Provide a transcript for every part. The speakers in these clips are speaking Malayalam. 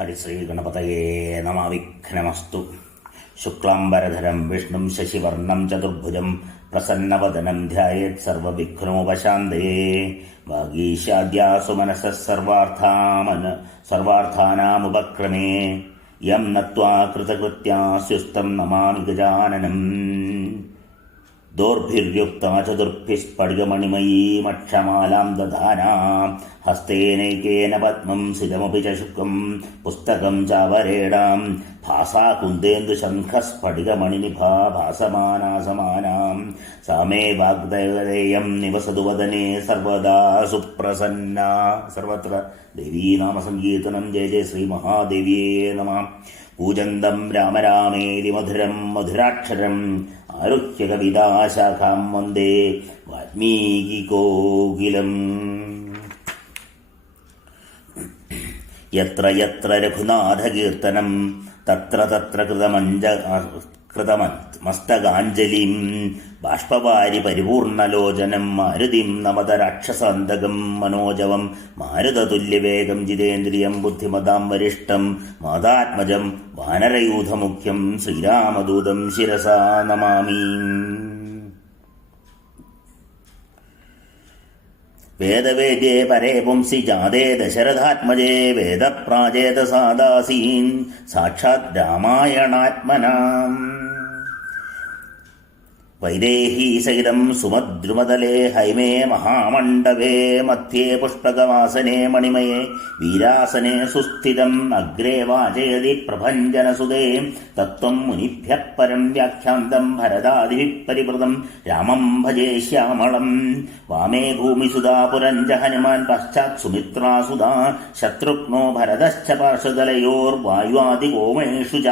ഹരിശ്രീഗണപതയേ നമഃ. വിഘ്നമസ്തു. ശുക്ലാംബരധരം വിഷ്ണും ശശിവർണം ചതുർഭുജം പ്രസന്നവദനം ധ്യായേത് സർവവിഘ്നോപശാന്തയേ. വാഗീശാദ്യാസു മനസഃ സർവാർത്ഥാനാമുപക്രമേ. യം നത്വാ കൃതകൃത്യാ സ്യുസ്തം നമാമി ഗജാനനം. ദോർഭിര്യുക്താ ചതുർഭിസ്ഫടികമണിമയീമക്ഷമാലാം ദധാനാ. ഹസ്തേനൈകേന പദ്മം സിതമപി ച ശുക്ലം പുസ്തകം ചാവരേണാം. ഭാസാ കുന്ദേന്ദു ശംഖസ്ഫടികമണിനിഭാ ഭാസമാനാ സമാനാം. സാ മേ വാഗ്ദേവതേയം നിവസതു വദനെ സർവദാ സുപ്രസന്ന. സർവത്ര ദേവീനാമസങ്കീർത്തനം. ജയ ജയ ശ്രീ മഹാദേവ്യേ നമഃ. കൂജന്തം രാമ രാമേതി മധുരം മധുരാക്ഷരം ആരുഹ്യ കവിതാശാഖാം വന്ദേ വാൽമീകികോകിലം. യത്ര യത്ര രഘുനാഥകീർത്തനം തത്ര തത്ര കൃതമസ്തകാഞ്ജലിം. ബാഷ്പവാരി പരിപൂർണലോചനം മാരുതിം നമത രാക്ഷസാന്തകം മനോജവം. മാരുതതുല്യവേഗം ജിതേന്ദ്രിയം ബുദ്ധിമതാം വരിഷ്ടം മാതാത്മജം വാനരയൂഥമുഖ്യം ശ്രീരാമദൂതം ശിരസാ നമാമി. വേദവേദ്യേ പരേ പുംസി ജാതേ ദശരഥാത്മജേ വേദപ്രാചേതസാദാസീൻ സാക്ഷാത് രാമായണാത്മനാം. വൈദേഹീസഹിതം സുമദ്രുമതലേ ഹൈമേ മഹാമണ്ഡവേ മധ്യേ പുഷ്പകവാസനേ മണിമയേ വീരാസനേ സുസ്ഥിതം. അഗ്രേ വാചയതി പ്രഭഞ്ജനസുതേ തത്വം മുനിഭ്യഃ പരം വ്യാഖ്യാന്തം ഭരതാദിഭിഃ പരിവൃതം രാമം ഭജേ ശ്യാമളം. വാമേ ഭൂമിസുധാ പുരഞ്ജ ഹനുമാൻ പശ്ചാത് സുമിത്രാസുധാ ശത്രുഘ്നോ ഭരതശ്ച പാർശ്വദലയോർവായുവാദിഗോമേഷു ച.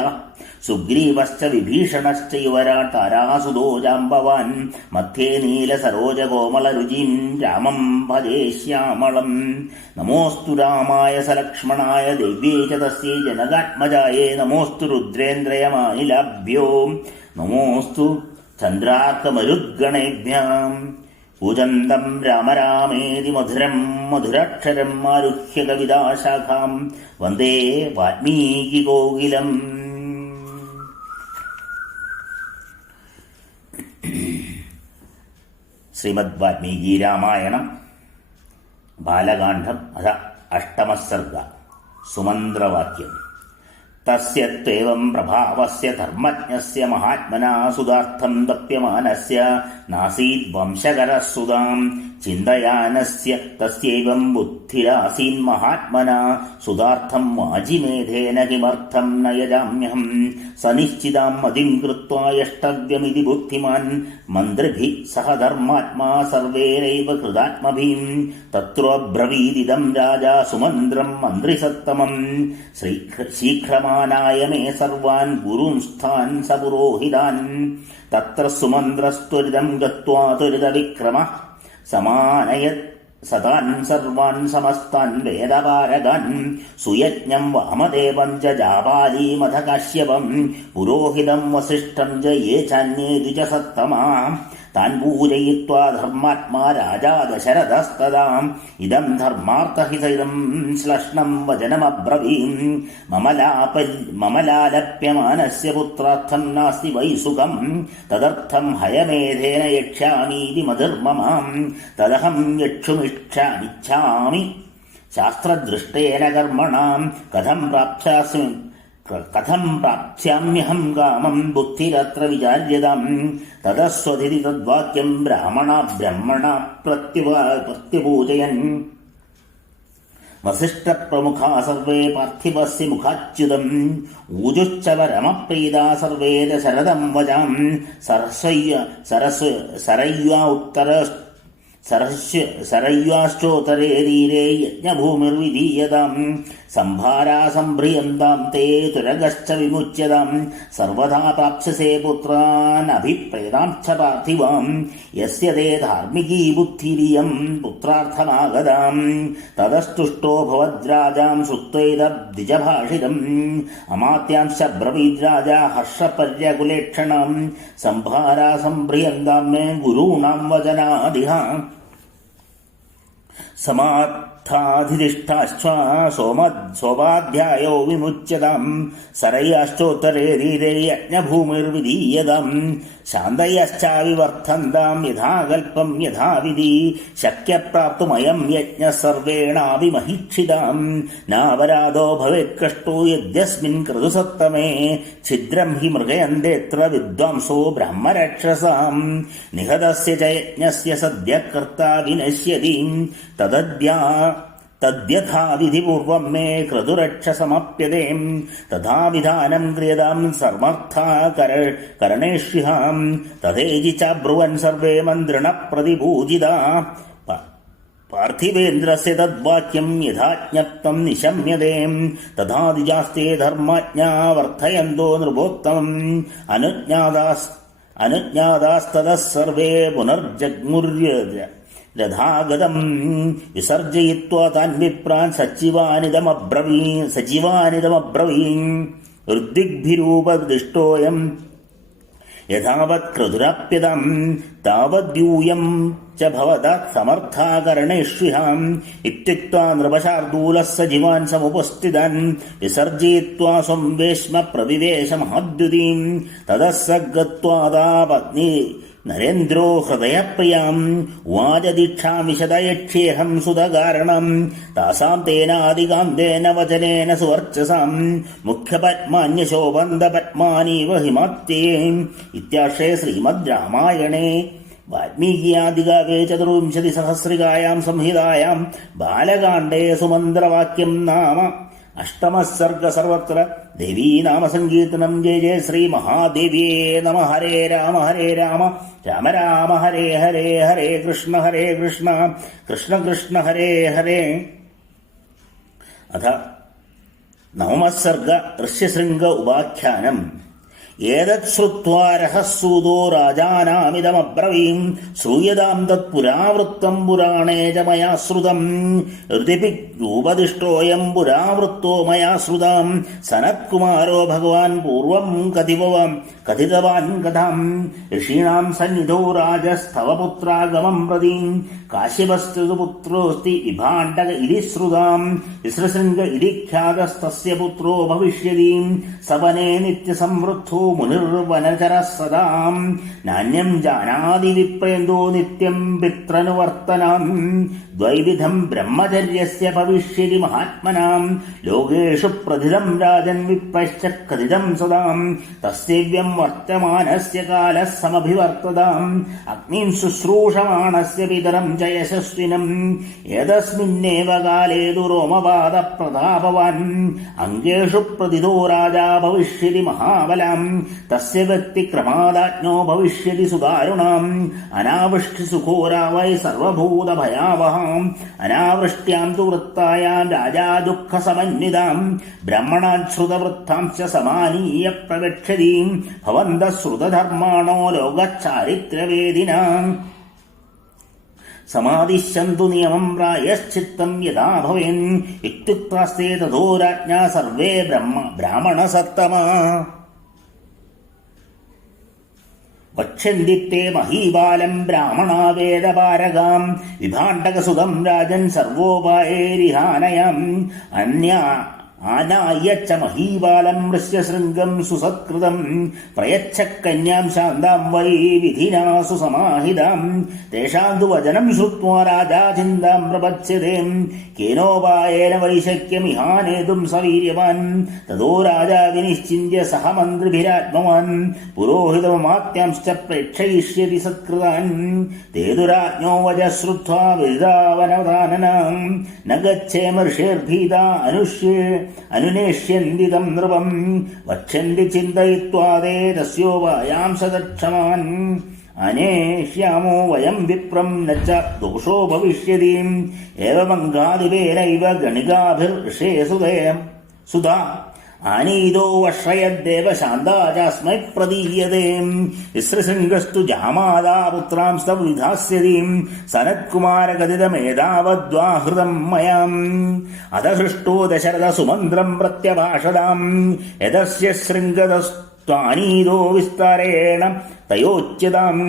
സുഗ്രീവശ്ച വിഭീഷണശ്ച യുവരാട് താരാസുതോ ജാംബവാൻ. മധ്യേ നീലസരോജകോമലരുചിം രാമം ഭജേ ശ്യാമളം. നമോസ്തു രാമായ സലക്ഷ്മണായ ദേവ്യേ ച തസ്യൈ ജനകാത്മജായേ. നമോസ്തു രുദ്രേന്ദ്രയമാനിലാഭ്യോ നമോസ്തു ചന്ദ്രാർക്കമരുദ്ഗണേഭ്യാം. കൂജന്തം രാമ രാമേതി മധുരം മധുരാക്ഷരം ആരുഹ്യ കവിതാശാഖാം വന്ദേ വാൽമീകികോകിലം. ശ്രീമദ് വാൽമീകി രാമായണം ബാലകാണ്ഡം അഥ അഷ്ടമസർഗ. സുമന്ത്രവാക്യം. തസ്യ ത്വേവം പ്രഭാവസ്യ ധർമ്മജ്ഞസ്യ മഹാത്മനാ സുതാർത്ഥം തപ്യമാനസ്യ നാസീദ് വംശകരഃ സുതാം. ചിന്തയാനസ്യ തസ്യൈവം ബുദ്ധിരാസീൻ മഹാത്മനാ സുതാർത്ഥം വാജിമേധേന കിമർത്ഥം ന യജാമ്യഹം. സനിശ്ചിതാം മതിം കൃത്വാ യഷ്ടവ്യമിതി ബുദ്ധിമാൻ മന്ത്രിഭിഃ സഹ ധർമാത്മാ സർവേനൈവ കൃതാത്മഭിഃ. തത്രോബ്രവീദിദം രാജാ സുമന്ത്രം മന്ത്രിസത്തമം. ശീഘ്രമാനായ മേ സർവാൻ ഗുരുംസ്ഥാൻ സപുരോഹിതാൻ. തത്ര സുമന്ത്രസ്ത്വരിതം ഗത്വാ ത്വരിതവിക്രമഃ സമാനയത് സതാൻ സർവാൻ സമസ്താൻ വേദപാരഗാൻ. സുയജ്ഞം വാമദേവം ച ജാപാലീമഥ കാശ്യപം പുരോഹിതം വസിഷ്ഠം ച യേ ചാന്യേ ദ്വിജസത്തമാ. താൻ പൂജയിത്വാ ധർമാത്മാ രാജാ ദശരഥസ്തദാം. ഇദം ധർമാർത്ഥഹിതം ശ്ലഷ്ണം വചനമബ്രവീം. മമലാലപ്യമാനസ്യ പുത്രാർത്ഥം നാസ്തി വൈ സുഖം. തദർത്ഥം ഹയമേധേന യക്ഷ്യാമീതി മതിർമമാം. തദഹം യക്ഷുമിച്ഛാമി ശാസ്ത്രദൃഷ്ടേന കർമ്മണാം. കഥം പ്രാപ്സ്യാമ്യഹം കാമം ബുദ്ധിരത്ര വിചാര്യതാം. തദസ്വധിതി തദ്വാക്യം ബ്രാഹ്മണ ബ്രഹ്മണ പ്രത്യപൂജയൻ. വസിഷ്ഠപ്രമുഖാ സർവേ പാർത്ഥിവസ്യ മുഖാച്യുതം. ഊജുശ്ച പരമപ്രീതാ സർവേ ദശരഥം വചാം. സരയ്വാശ്ചോത്തരേ തീരേ യജ്ഞഭൂമിർവിധീയതാം. സംഭാരാ സംഭ്രിയന്താം തേ തുരഗശ്ച വിമുച്യതാം. സർവഥാ പ്രാപ്സ്യസേ പുത്രാൻ അഭിപ്രേതാംശ്ച പാർത്ഥിവാം. യസ്യ തേ ധാർമ്മികീ ബുദ്ധിരിയം പുത്രാർത്ഥമാഗതാം. തതസ്തുഷ്ടോ ഭവദ്രാജാം ശ്രുത്വൈതദ്വിജഭാഷിതം. അമാത്यांश्च ബ്രവീദ്രാജാ ഹർഷപര്യകുലേക്ഷണാം. സംഭാരാ സംഭ്രിയന്താം മേ ഗുരൂണാം വചനാദിഹ. समात्थाधिष्ठाश्च सोमाध्यायो विमुच्यताम् सरयाश्चोत्तरे यज्ञभूमिर्विधीयताम् शान्तयश्चाविवर्धन्ताम् यथाकल्पम् यथाविधि शक्यप्राप्तुमयम् यज्ञः सर्वेणाभिमहीक्षिताम् नापराधो भवेत्कष्टो यद्यस्मिन् क्रतुसत्तमे छिद्रम् हि मृगयन्तेऽत्र विद्वांसो ब्रह्मरक्षसाम् निहतस्य च यज्ञस्य सद्यः कर्ता विनश्यति तद्यथा विधिपूर्वं मे क्रतुरक्षसमप्यते तथा विधानं क्रियतां सर्वर्था करणेष्यहं तथेति च ब्रुवन् सर्वे मन्त्रिणः प्रतिपूजिता पार्थिवेन्द्रस्य तद्वाक्यं यथा ज्ञप्तं निशम्यते तथा द्विजास्ते धर्मज्ञा वर्धयन्तो नृपोत्तमम् अनुज्ञातास्ततः सर्वे पुनर्जग्मुर्य रथागतम् विसर्जयित्वा तान् विप्रान् सजीवानिदमब्रवीन् ऋद्विग्भिरूपदिष्टोऽयम् यथावत् क्रतुराप्यताम् तावद्यूयम् च भवतः समर्थाकरणेष्विहाम् इत्युक्त्वा नृपशार्दूलः सजीवान् समुपस्थितान् विसर्जयित्वा स्वं वेश्म प्रविवेश महद्युतिम् ततः स गत्वा तापत्नी नरेन्द्रो हृदयप्रियाम् उवाच दीक्षां विशदयक्ष्येऽहं सुतकारणम् तासां तेनादिकान्तेन वचनेन सुवर्चसाम् मुख्यपद्मान्यशोभन्दपद्मानीव हिमात्ये इत्याश्रे श्रीमद् रामायणे वाल्मीकियादिकाव्ये चतुर्विंशतिसहस्रिकायां संहितायां बालकाण्डे सुमन्त्रवाक्यं नाम अष्टमः सर्ग सर्वत्र देवी नाम संकीर्तनं जय जय श्री महादेव्ये नमः हरे राम राम राम हरे हरे हरे कृष्ण कृष्ण कृष्ण हरे हरे अथ नवमः सर्ग ऋष्यशृङ्ग उपाख्यानम् एतत् श्रुत्वा रहसूदो राजानामिदमब्रवीम् श्रूयतां तत्पुरावृत्तं पुराणे च मया श्रुतम् ऋतिभिरूपदिष्टोऽयं पुरावृत्तो मया श्रुताम् सनत्कुमारो भगवान् पूर्वं कथितवान् कथाम् ऋषीणां सन्निधौ राजस्तव पुत्रागमं प्रति काश्यपस्तु पुत्रोऽस्ति विभाण्डक इति श्रुताम् विसृशृङ्ग इति ख्यातस्तस्य पुत्रो भविष्यति सवने नित्यसंवृद्धो मुनिर्वनचरः सदाम् नान्यं जानाति विप्रेन्दो नित्यं पित्रनुवर्तनाम् द्वैविधम् ब्रह्मचर्यस्य भविष्यति महात्मनाम् लोकेषु प्रथितं राजन् विप्रश्च कथितं सदाम् तस्यैव्यं वर्तमानस्य कालः समभिवर्तताम् अग्निं शुश्रूषमाणस्य पितरं च यशस्विनम् एतस्मिन्नेव काले तु रोमपादप्रतापवान् अङ्गेषु प्रथितो राजा भविष्यति महाबलाम् तस्य व्यक्तिक्रमादाज्ञो भविष्यति सुदारुणाम् अनावृष्टिसुघोरा वै सर्वभूतभयावहाम् अनावृष्ट्यां तु वृत्तायां राजा दुःखसमन्विताम् ब्रह्मणाच्छ्रुतवृत्तांश्च समानीय प्रगच्छति भवन्तः श्रुतधर्माणो लोकचारित्रवेदिनाम् समादिश्यन्तु नियमं प्रायश्चित्तं यदा भवेन् इत्युक्तास्ते ततो राज्ञा सर्वे ब्राह्मणसत्तमा वक्ष्यन्दित्ते महीबालं ब्राह्मणा वेदपारगां विभाण्डकसुतं राजन् सर्वोपायैरिहानयम् आनाय च महीबालं ऋष्यशृङ्गं सुसत्कृतं प्रयच्छ कन्यां शान्तां वै विधिना सुसमाहितां तेषां तु वचनं श्रुत्वा राजा चिन्तां प्रपत्स्यते केनोपायेन वै शक्यमिहानेतुं सवीर्यवान् ततो राजा विनिश्चिन्त्य सह मन्त्रिभिरात्मवान् पुरोहितमात्यांश्च प्रेक्षयिष्यति सत्कृतान् ते तु राज्ञो वचः श्रुत्वा विदितावनवदाननां न गच्छेमर्षेर्भीता अनुनेष्यन्दितं नृपम् वक्ष्यन्ति चिन्तयित्वा ते तस्योपायां सदक्षमान् अनेष्यामो वयं विप्रं न च दोषो भविष्यति एवमङ्गादिवेनैव गणिकाभिर्षे सुधा आनीतो वश्रयद्देव शान्ता चास्मै प्रदीयते विसृशृङ्गस्तु जामादा पुत्रांस्तव विधास्यति सनत्कुमारकथितमेतावद्वाहृतं मयाम् अथ हृष्टो दशरथ सुमन्त्रं प्रत्यभाषताम् यदस्य शृङ्गदस्तु ത്വാനീതോ വിസ്താരേണ തയോച്യതാം.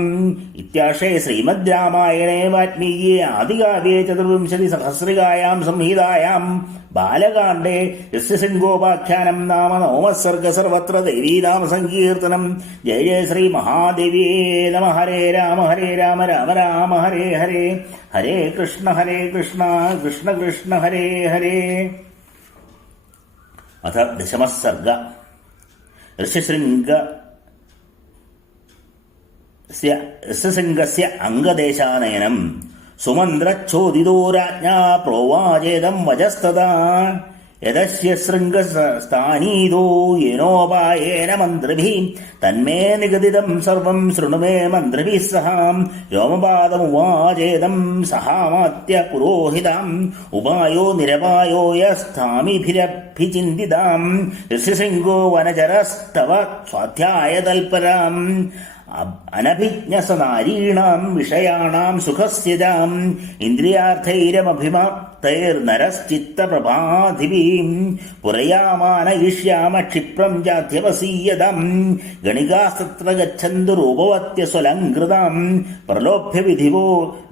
ഇത്യാശേ ശ്രീമദ് രാമായണേ വാൽമീകിയെ ആദികാവ്യേ ചതുർവിംശതിസഹസ്രികായാം സംഹിതായാം ബാലകാണ്ഡേ യസ്യ ശൃംഗോപാഖ്യാനം നാമ നവമഃ സർഗഃ സർവത്ര ദേവീനാമ സങ്കീർത്തനം. ജയ ജയ ശ്രീ മഹാദേവ്യേ നമഃ. ഹരേ രാമ രാമ രാമ ഹരേ ഹരേ, ഹരേ കൃഷ്ണ കൃഷ്ണ കൃഷ്ണ ഹരേ ഹരേ. അഥ ദശമഃ സർഗഃ. ഋഷ്യശൃംഗസ്യ അംഗദേശാനയനം. സുമന്ത്രച്ഛോദിതോ രാജ്ഞാ പ്രോവാചേദം വചസ്തദാ. യദസ്യ ശൃംഗസ്ഥാനീതോ യേനോപായേന മന്ത്രിഭിः തന്മേ നിഗദിതം സർവം ശൃണു മേ മന്ത്രിഭിः സഹ. വ്യോമപാദമുവാചേദം സഹാമാത്യ പുരോഹിതാം ഉപായോ നിരപായോ യസ്ഥാമിഭിരഭിചിന്തിതാം. ഋഷ്യശൃംഗോ വനചരസ്തവ സ്വാധ്യായതൽപരാം അനഭിജ്ഞസനാരീണാം വിഷയാണാം സുഖസ്യജാം. ഇന്ദ്രിയാർത്ഥൈരമഭിമാപ്തൈർനരശ്ചിത്തപ്രഭാധിഭിः പുരയാമാനയിഷ്യാമ ക്ഷിപ്രം ജാധ്യവസീയതാം. ഗണികാസ്തത്ര ഗച്ഛന്തു രൂപവത്യസ്വലംകൃതാം. പ്രലോഭ്യ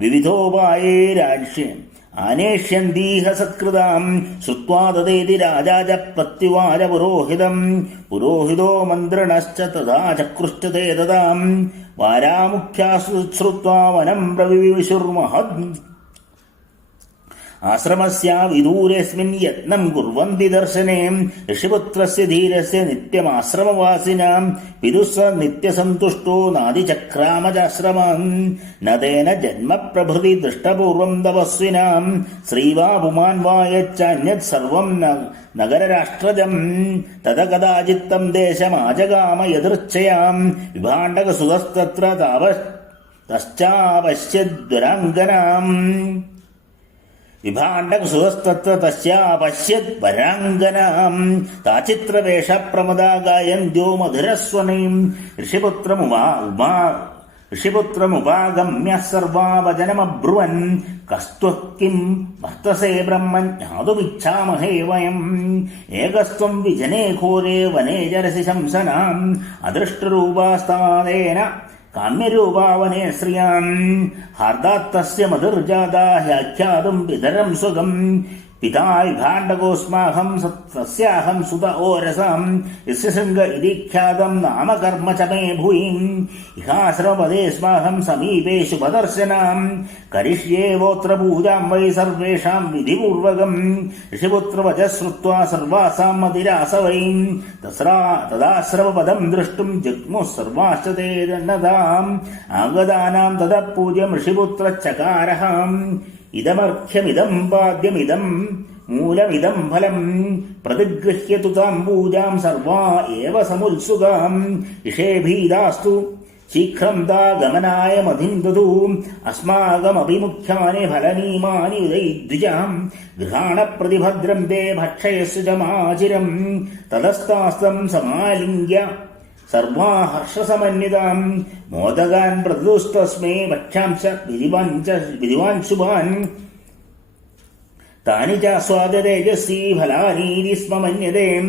വിവിധോപായേരാശ്യം ആനേഷ്യന്തീഹ സത്കൃതാം. ശ്രുത്വാ തദേതി രാജാ ച പ്രത്യുവാച പുരോഹിതം. പുരോഹിതോ മന്ത്രണശ്ച തഥാ ചക്രുശ്ച തേ തദാം. വാരാമുഖ്യാസു ശ്രുത്വാ വനം പ്രവിവിശുർമഹദ്. ആശ്രമസ്യ വിദൂരേസ്മിൻ യത്നം കുർവന്തി ദർശനേ. ഋഷിപുത്രസ്യ ധീരസ്യ നിത്യമാശ്രമവാസിനാം. പിതുഃ സ നിത്യസന്തുഷ്ടോ നാദിചക്രാമചാശ്രമം. ന തേന ജന്മ പ്രഭൃതി ദൃഷ്ടപൂർവം തപസ്വിനാം. ശ്രീവാ പുമാൻ വാ യച്ഛാന്യത് സർവം നഗരരാഷ്ട്രജം. തത കഥാചിത്തം ദേശമാജഗാമ യദൃച്ഛയാം. വിഭാണ്ഡകസുതസ്തത്ര തശ്ചാപശ്യദ്വരാംഗനാം. വിഭാണ്ഡകസുതസ്തത്ര തസ്യാപശ്യത് വരാംഗനാം. താചിത്രവേഷപ്രമദാ ഗായന്ത്യോ മധുരസ്വനീം. ഋഷിപുത്രമുപാഗമ്യ സർവാവചനമബ്രുവൻ. കസ്ത്വഃ കിം വർത്തസേ ബ്രഹ്മൻ ജ്ഞാതുമിച്ഛാമഹേ വയം. ഏകസ്ത്വം വിജനേ ഘോരേ വനേ ജരസി ശംസനാം. അദൃഷ്ടരൂപാസ്താദേന കാമ്യരൂപാവനേ ശ്രിയാൻ. ഹാർദാത്തസ്യ മധുർജാതാ ഹ്യാഖ്യാതും പിതരം സ്വഗം. പിതാ വിഭാണ്ഡകോസ്മാഹം തസ്യാഹം സുത ഓരസാം. യസ്യ ശൃംഗ ഇതി ഖ്യാതം നാമ കർമ്മ ച മേ ഭൂയിം. ഇഹാശ്രമപദേസ്മാഹം സമീപേഷു പദർശനാം. കരിഷ്യേവോത്ര പൂജാം വൈ സർവേഷാം വിധിപൂർവകം. ഋഷിപുത്രവച ശ്രുത്വാ സർവാസാം മതിരാസവൈം. തദാശ്രമപദം ദൃഷ്ടും ജഗ്മുഃ സർവാശ്ച തേ നദാം. ആഗതാനാം തദഃ പൂജ്യം ഋഷിപുത്രച്ചകാരഃ. ഇദമർഘ്യമിദം പാദ്യമിദം മൂലമിദം ഫലം. പ്രതിഗൃഹ്യതു താം പൂജാം സർവാ ഏവ സമുത്സുകാം. ഇഷേഭീതാസ്തു ശീഘ്രം താ ഗമനായ മധിം ദദൂ. അസ്മാകമഭിമുഖ്യാനി ഫലനീമാനി ഉദൈദ്വിജാം. ഗൃഹാണ പ്രതിഭദ്രം തേ ഭക്ഷയസ്യ ച മാചിരം. തതസ്താസ്തം സമാലിംഗ്യ സർവാ ഹർഷസമന്വിതാം. മോദകാൻ പ്രദുസ്തസ്മേ ഭക്ഷ്യാംശ വിധിവാൻ ശുഭാൻ. താനി ചാസ്വാദതേജസ്വീ ഫലാനീതി സ്മ മന്യതേ.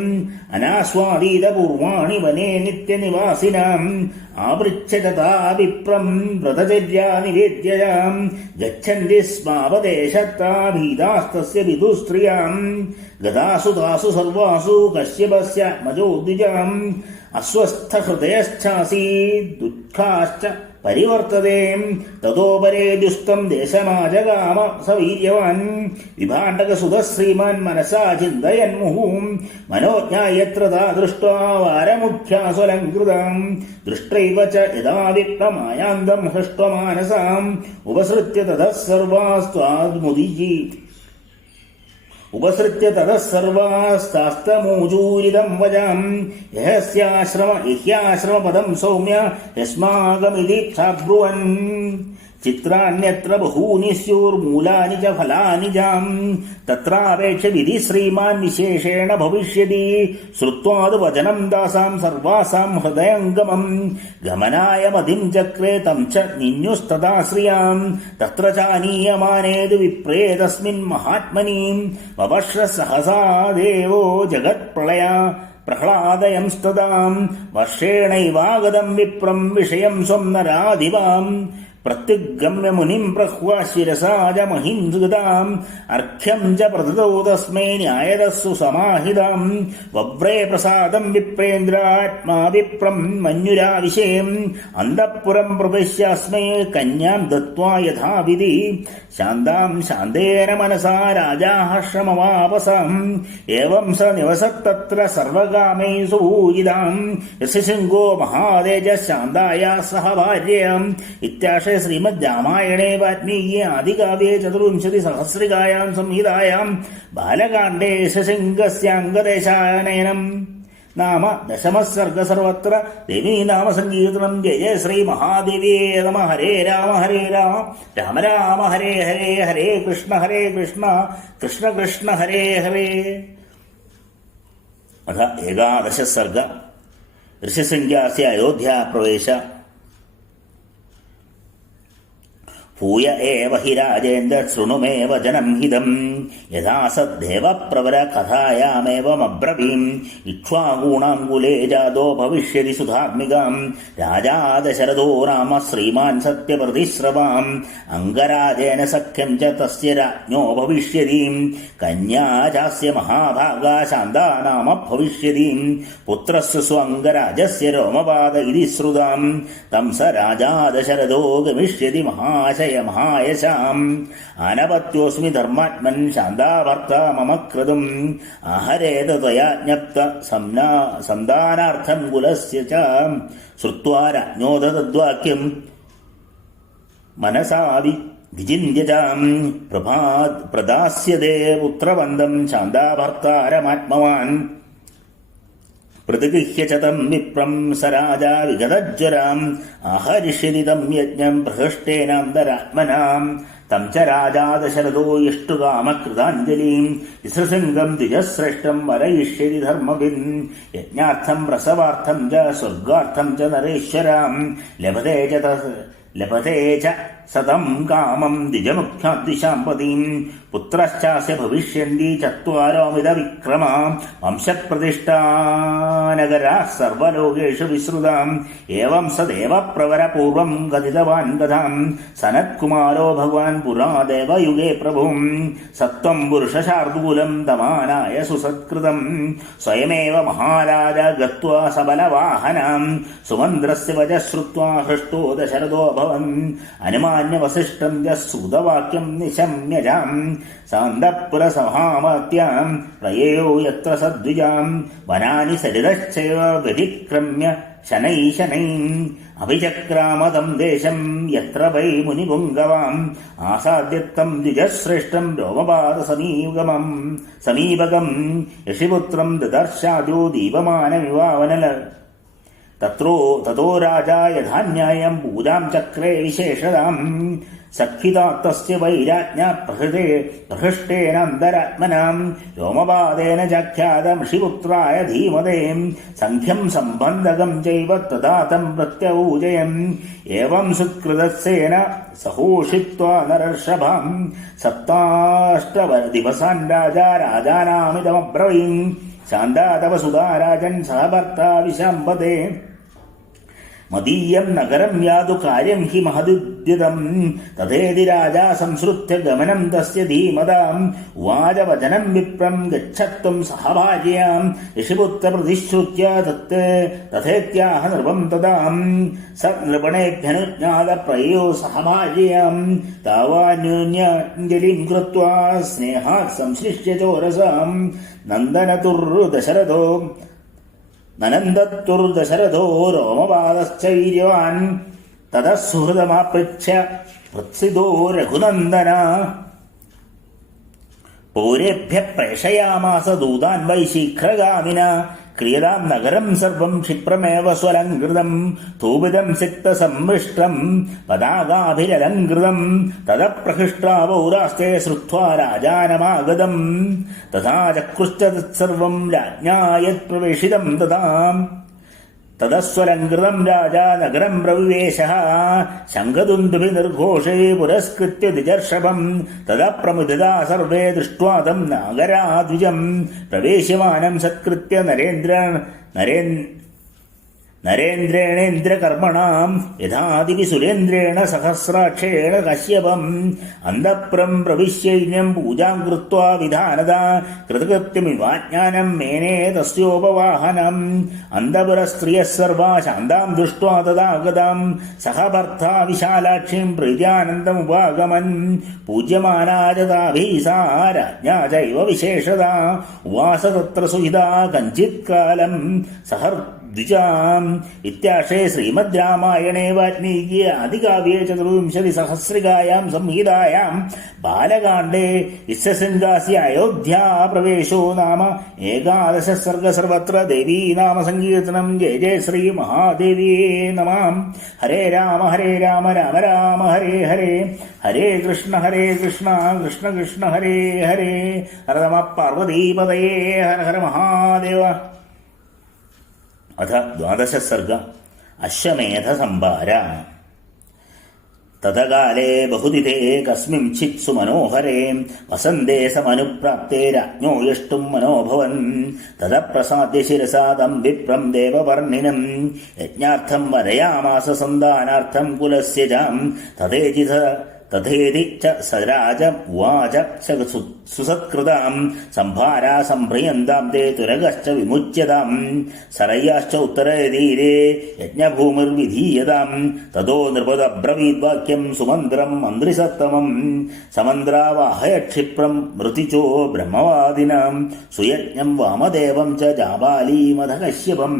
അനാസ്വാദീതപൂർവാണി വനേ നിത്യനിവാസിനാം. ആവൃച്ഛ തഥാ വിപ്രം വ്രതചര്യാ നിവേദ്യയാം. ഗച്ഛന്തി സ്മാവദേശത്താ ഭീതാസ്തസ്യ വിദുസ്ത്രിയാം. ഗതാസു താസു സർവാസു കശ്യപസ്യ മജോദ്വിജാം. അസ്വസ്ഥഹൃദയശ്ചാസീത് ദുഃഖാശ്ച പരിവർത്തതേ. തതോപരേ ദുസ്തം ദേശമാജഗാമ സവീര്യവാൻ. വിഭാണ്ഡകസുതഃ ശ്രീമാൻ മനസാ ചിന്തയൻ മുഹും. മനോജ്ഞായത്ര താ ദൃഷ്ട്വാ വാരമുഖ്യാസ്വലംകൃതാം. ദൃഷ്ടൈവ ച യഥാ വിപ്രമായാന്തം ഹൃഷ്ട്വമാനസാം. ഉപസൃത്യ തതഃ സർവാസ്ത്വാദ്മുദിജി ഉപസൃത്യ തതഃ സർവാസ്താസ്തമൂചൂരിതം വജാം. യഹ്യാശ്രമപദം സൗമ്യ യസ്മാകമിതി സാബ്രുവൻ. ചിത്രാണ്യത്ര ബഹൂനി സ്യുർമൂലാനി ച ഫലാനി ജാം. തത്രാപേക്ഷ വിധി ശ്രീമാൻ വിശേഷേണ ഭവിഷ്യതി. ശ്രുത്വാത് വചനം ദാസാം സർവാസാം ഹൃദയംഗമം. ഗമനായ മതിം ചക്രേ തം ച നിന്യുസ്തദാശ്രിയാം. തത്ര ചാനീയമാനേതു വിപ്രേ തസ്മിൻ മഹാത്മനി. വപശ്ര സഹസാ ദേവോ പ്രഹ്ലാദയംസ്തദാം വർഷേണൈവാഗതം വിപ്രം വിഷയം സ്വം നരാധിപാം പ്രത്യുഗമ്യ മുനിം പ്രഹ്വാശിരസാജ മഹിംസുതാം അർഘ്യം ച പ്രദദോ തസ്മൈ ന്യായതസ്സു സമാഹിതാം വവ്രേ പ്രസാദം വിപ്രേന്ദ്രാത്മാ വിപ്രം മഞ്ഞുരാവിശേം അന്തഃപുരം പ്രവിശ്യാസ്മൈ കന്യാം ദത്വാ യഥാവിധി ശാന്താം ശാന്തേന മനസാ രാജാശ്രമമാപസാം ഏവം സ നിവസത്തത്ര സർവകാമൈ സുപൂജിതാം യശൃംഗോ മഹാതേജ ശാന്തായ സഹ ഭാര്യാം ഇത്യാശ ശ്രീമദ് രാമായണേ വാൽമീകി ആദികാവ്യേ ചതുർവിംശതി സഹസ്രികായാം സംഹിതായാം ബാലകാണ്ഡേ ശശൃംഗസ്യാംഗദേശായനയനം നാമ ദശമഃ സർഗഃ സർവത്ര ദേവീ നാമ സങ്കീർത്തനം. ജയ ശ്രീ മഹാദേവ്യേ നമഃ. ഹരേ രാമ രാമ രാമ ഹരേ ഹരേ, ഹരേ കൃഷ്ണ കൃഷ്ണ കൃഷ്ണ ഹരേ ഹരേ. അഥ ഏകാദശ സർഗ. ഋഷ്യസംഖ്യാസ്യ അയോധ്യാപ്രവേശ. ഭൂയ ഏവ ഹി രാജേന്ദ്ര ശൃണു മേ വചനം ഹിതം യഥാ സദ്ദേവ പ്രവര കഥായാമേവമബ്രവീം ഇക്ഷ്വാകൂണാങ്കുലേ ജാതോ ഭവിഷ്യതി സുധാത്മികാം രാജാ ദശരഥോ നാമ ശ്രീമാൻ സത്യപ്രതിശ്രവാം അംഗരാജേന സഖ്യം ച തസ്യ രാജ്ഞോ ഭവിഷ്യതി കന്യാ ചാസ്യ മഹാഭാഗാ ശാന്താ നാമ ഭവിഷ്യതി പുത്രസ്യ സ്വംഗരാജസ്യ രോമപാദ ഇതി ശ്രുതാം തം സ രാജാ ദശരഥോ ഗമിഷ്യതി മഹായശാം അനപത്യോസ്മി ധർമാത്മൻ ശാന്താഭർത്ത മമ ക്രതും ആഹരേത ത്വയാ ജ്ഞപ്ത സന്താനാർത്ഥം കുലസ്യ ച ശ്രുത്വാ രാജ്ഞോ തദ്വാക്യം മനസാവി വിചിന്യ ച പ്രദാസ്യതേ പുത്രവന്തം ശാന്താഭർത്താരമാത്മവാൻ പ്രതിഗൃഹ്യ ച തം വിപ്രം സ രാജാ വിഗതജ്വരാം ആഹരിഷ്യതി തം യജ്ഞം പ്രഹൃഷ്ടേനാന്തരാത്മനാം തം ച രാജാ ദശരഥോ യഷ്ടുകാമകൃതാഞ്ജലിം വിസൃസംഗം ദ്വിജശ്രേഷ്ഠം വരയിഷ്യതി ധർമ്മവിൻ യജ്ഞാർത്ഥം പ്രസവാർത്ഥം ച സ്വർഗാർത്ഥം ച നരേശ്വരാം ലഭതേ ച സതം കാമം ദ്വിജമുഖ്യാദ്വിശാംപതീം പുത്രശ്ചാസ്യ ഭവിഷ്യന്തി ചത്വാരോമിത വിക്രമ വംശപ്രതിഷ്ഠാനഗരാः സർവലോകേഷു വിശ്രുതാം ഏവം സ ദേവപ്രവര പൂർവം കഥിതവാൻ കഥാം സനത്കുമാരോ ഭഗവാൻ പുരാ ദേവയുഗേ പ്രഭും സത്വം പുരുഷശാർദൂലം ദമാനായ സുസത്കൃതം സ്വയമേവ മഹാരാജ ഗത്വാ സബലവാഹനാം സുമന്ത്രസ്യ വച ശ്രുത്വാ ഹൃഷ്ടോ ദശരഥോ അഭവൻ അനുമാന്യവസിഷ്ഠം ച ശ്രുതവാക്യം നിശമ്യജാം സാന്തഃപുരസമാമത്യാം പ്രയേയോ യത്ര സദ്വിജാം വനാനി സരിതശ്ചൈവ വ്യതിക്രമ്യ ശനൈശനൈം അഭിചക്രാമതം ദേശം യത്ര വൈ മുനിപുംഗവാം ആസാദ്യത്തം ദ്വിജശ്രേഷ്ഠം രോമപാദസമീപകം യഷിപുത്രം ദദർശാദ്യോ ദീപമാനമിവാവനല തതോ രാജാ യഥാന്യായം പൂജാം ചക്രേ വിശേഷതാം സഖിതാത്തസ്യ വൈരാജ്ഞ പ്രഹൃഷ്ടേനാന്തരാത്മനാം രോമപാദേന ചാഖ്യാതമൃഷിപുത്രായ ധീമതേ സംഖ്യം സംബന്ധകം ചൈവ തഥാ തം പ്രത്യഊജയം ഏവം സുകൃതസ്യേന സഹോഷിത്വാ നരർഷഭാം സപ്താഷ്ടദിവസാൻ രാജാനാമിതമബ്രവീം ശാന്താ തവ സുതാ രാജൻ സഹഭർത്താ വിശാംപതേ മദീയം നഗരം യാതു കാര്യം ഹി മഹദുദ്യതം തഥേതി രാജാ സംശ്രുത്യ ഗമനം തസ്യ ധീമതാം ഉവാച വചനം വിപ്രം ഗച്ഛത്വം സഹഭാര്യാം ഋഷിപുത്ര പ്രതിശ്രുത്യ തഥേത്യാഹ നൃപം തദാം സ നൃപണേഭ്യനുജ്ഞാത പ്രയോ സഹഭാര്യാം താവാന്യോന്യാഞ്ജലിം കൃത്വാ സ്നേഹാത് സംശ്ലിഷ്യ ചോരസാം നനന്ദത്തുർദശരഥോ രോമപാദശ്ചൈര്യവാൻ തതഃ സുഹൃദമാപൃച്ഛ്യ വത്സിതോ രഘുനന്ദന പൗരേഭ്യ പ്രേഷയാമാസ ദൂതാൻ വൈ ശീഘ്രഗാമിന ക്രിയതാം നഗരം സർവം ക്ഷിപ്രമേവ സ്വലംകൃതം ധൂപിതം സിക്തസംമൃഷ്ടം പതാകാഭിരലംകൃതം തദപ്രഹൃഷ്ടാ പൗരാസ്തേ ശ്രുത്വാ രാജാനമാഗതം തഥാ ചക്രുശ്ച തത്സർവം രാജ്ഞാ യത് പ്രവേശിതം തഥാ തദസ്വലംകൃതം രാജാ നഗരം പ്രവിവേശഃ ശംഖദുന്ദുഭിർഘോഷേ പുരസ്കൃത്യ ദിജർഷഭം തദപ്രമുദിതാ സർവേ ദൃഷ്ട്വാ തം നാഗരാദ്വിജം പ്രവേശ്യമാനം സത്കൃത്യ നരേന്ദ്രേണേന്ദ്രകർമ്മണാം യഥാദിവി സുരേന്ദ്രേണ സഹസ്രാക്ഷേണ കശ്യപം അന്തഃപുരം പ്രവിശ്യൈന്യം പൂജാം കൃത്വാ വിധാനദാ കൃതകൃത്യമിവാജ്ഞാനം മേനേ തസ്യോപവാഹനം അന്തപുരസ്ത്രിയഃ സർവാ ശാന്താം ദൃഷ്ട്വാ തദാഗതാം സഹ ഭർത്താ വിശാലാക്ഷിം പ്രീത്യാനന്ദമുപാഗമൻ പൂജ്യമാനാജതാഭിः सा രാജ്ഞാ ചൈവ വിശേഷതാ ഉവാസ തത്ര സുഹിതാ കഞ്ചിത് കാലം സഹർദ്വിജാം ഇത്യാശേ ശ്രീമദ് രാമായണേ വാൽമീകി ആദികാവ്യേ ചതുർവിംശതിസഹസ്രികായാം സംഹിതായാം ബാലകാണ്ഡേ ഇസ്സശൃംഗാസ്യ അയോധ്യാ പ്രവേശോ നാമ ഏകാദശ സർഗ സർവത്ര ദേവീ നാമ സങ്കീർത്തനം. ജയ ജയ ശ്രീ മഹാദേവിയേ നമഃ. ഹരേ രാമ രാമ രാമ ഹരേ ഹരേ, ഹരേ കൃഷ്ണ കൃഷ്ണ കൃഷ്ണ ഹരേ ഹരേ, ഹര നമഃ പാർവതീപതയേ, ഹര ഹര മഹാദേവ. അഥ ദ്വാദശ സർഗ. അശ്വമേധ സംഭാര. തതകാലേ ബഹുദിതേ കസ്മിംചിത്സു മനോഹരേ വസന്തേ സമനുപ്രാപ്തേ രാജ്ഞോ യഷ്ടും മനോഭവൻ തദപ്രസാദ്യ ശിരസാ തം വിപ്രം ദേവവർണിനം യജ്ഞാർത്ഥം വരയാമാസ സന്താനാർത്ഥം കുലസ്യ ജാം തഥേതി ച സരാജ ഉവാച സുസത്കൃതാം സംഭാരാ സംഭ്രിയന്താം തേ തുരഗശ്ച വിമുച്യതാം സരയ്യാശ്ച ഉത്തരതീരേ യജ്ഞഭൂമിർവിധീയതാം തതോ നൃപദബ്രവീദ്വാക്യം സുമന്ത്രം മന്ത്രിസത്തമം സമന്ത്രാവാഹയ ക്ഷിപ്രം മൃതിചോ ബ്രഹ്മവാദിനാം സുയജ്ഞം വാമദേവം ച ജാബാലീമധ കശ്യപം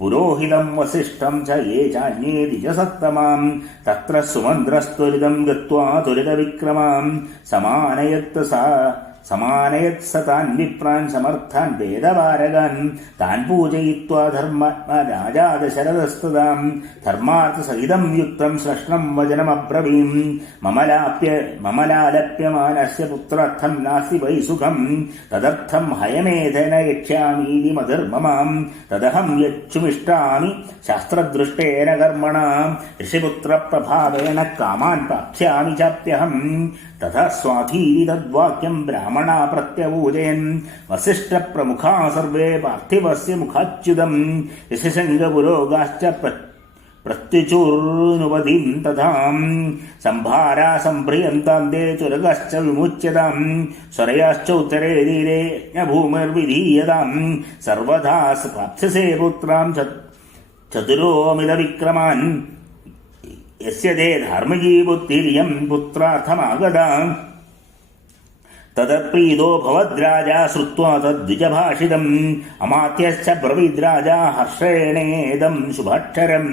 പുരോഹിതം വസിഷ്ഠം ച യേ ചാന്യേ ദ്വിജസത്തമാം തത്ര സുമന്ത്രസ്ത്വരിതം ഗത്വാ തുരിതവിക്രമാം സമാനയത് താൻ വിപ്രാൻ സമർത്ഥാൻ വേദവാരകാൻ താൻ പൂജയിത്വാ ധർമാത്മാ രാജാ ദശരഥസ്തദാം ധർമാർത്ഥസഹിതം യുക്തം ശ്ലഷ്ണം വചനമബ്രവീം മമലാലപ്യമാനസ്യ പുത്രാർത്ഥം നാസ്തി വൈ സുഖം തദർത്ഥം ഹയമേധന യക്ഷ്യാമീതി മധർമമാം തദഹം യക്ഷുമിഷ്ടാമി ശാസ്ത്രദൃഷ്ടേന കർമ്മണ ഋഷിപുത്രപ്രഭാവേന കാമാൻ പ്രാപ്സ്യാമി ചാപ്യഹം തഥാ സ്വാധീനി തദ്വാക്യം ബ്രാഹ്മണാ പ്രത്യപൂജയൻ വസിഷ്ഠപ്രമുഖാ സർവേ പാർത്ഥിവസ്യ മുഖാച്യുതം ഋഷിശൃംഗപുരോഗാശ്ച പ്രത്യുചൂർനുപതിം തഥാ സംഭാരാ സംഭ്രിയന്താന്തേ തുരഗശ്ച വിമുച്യതാം സ്വരയാശ്ച ഉത്തരേ തീരേ യജ്ഞഭൂമിർവിധീയതാം സർവഥാ പ്രാപ്സ്യസേ പുത്രാം ചതുരോമിത വിക്രമാൻ യസ്യ തേ ധാർമ്മികീ ബുദ്ധിരിയം പുത്രാർത്ഥമാഗതാ തദപ്രീതോ ഭവദ്രാജാ ശ്രുത്വാ തദ്വിജഭാഷിതം അമാത്യശ്ച ബ്രവീദ്രാജാ ഹർഷേണേദം ശുഭാക്ഷരം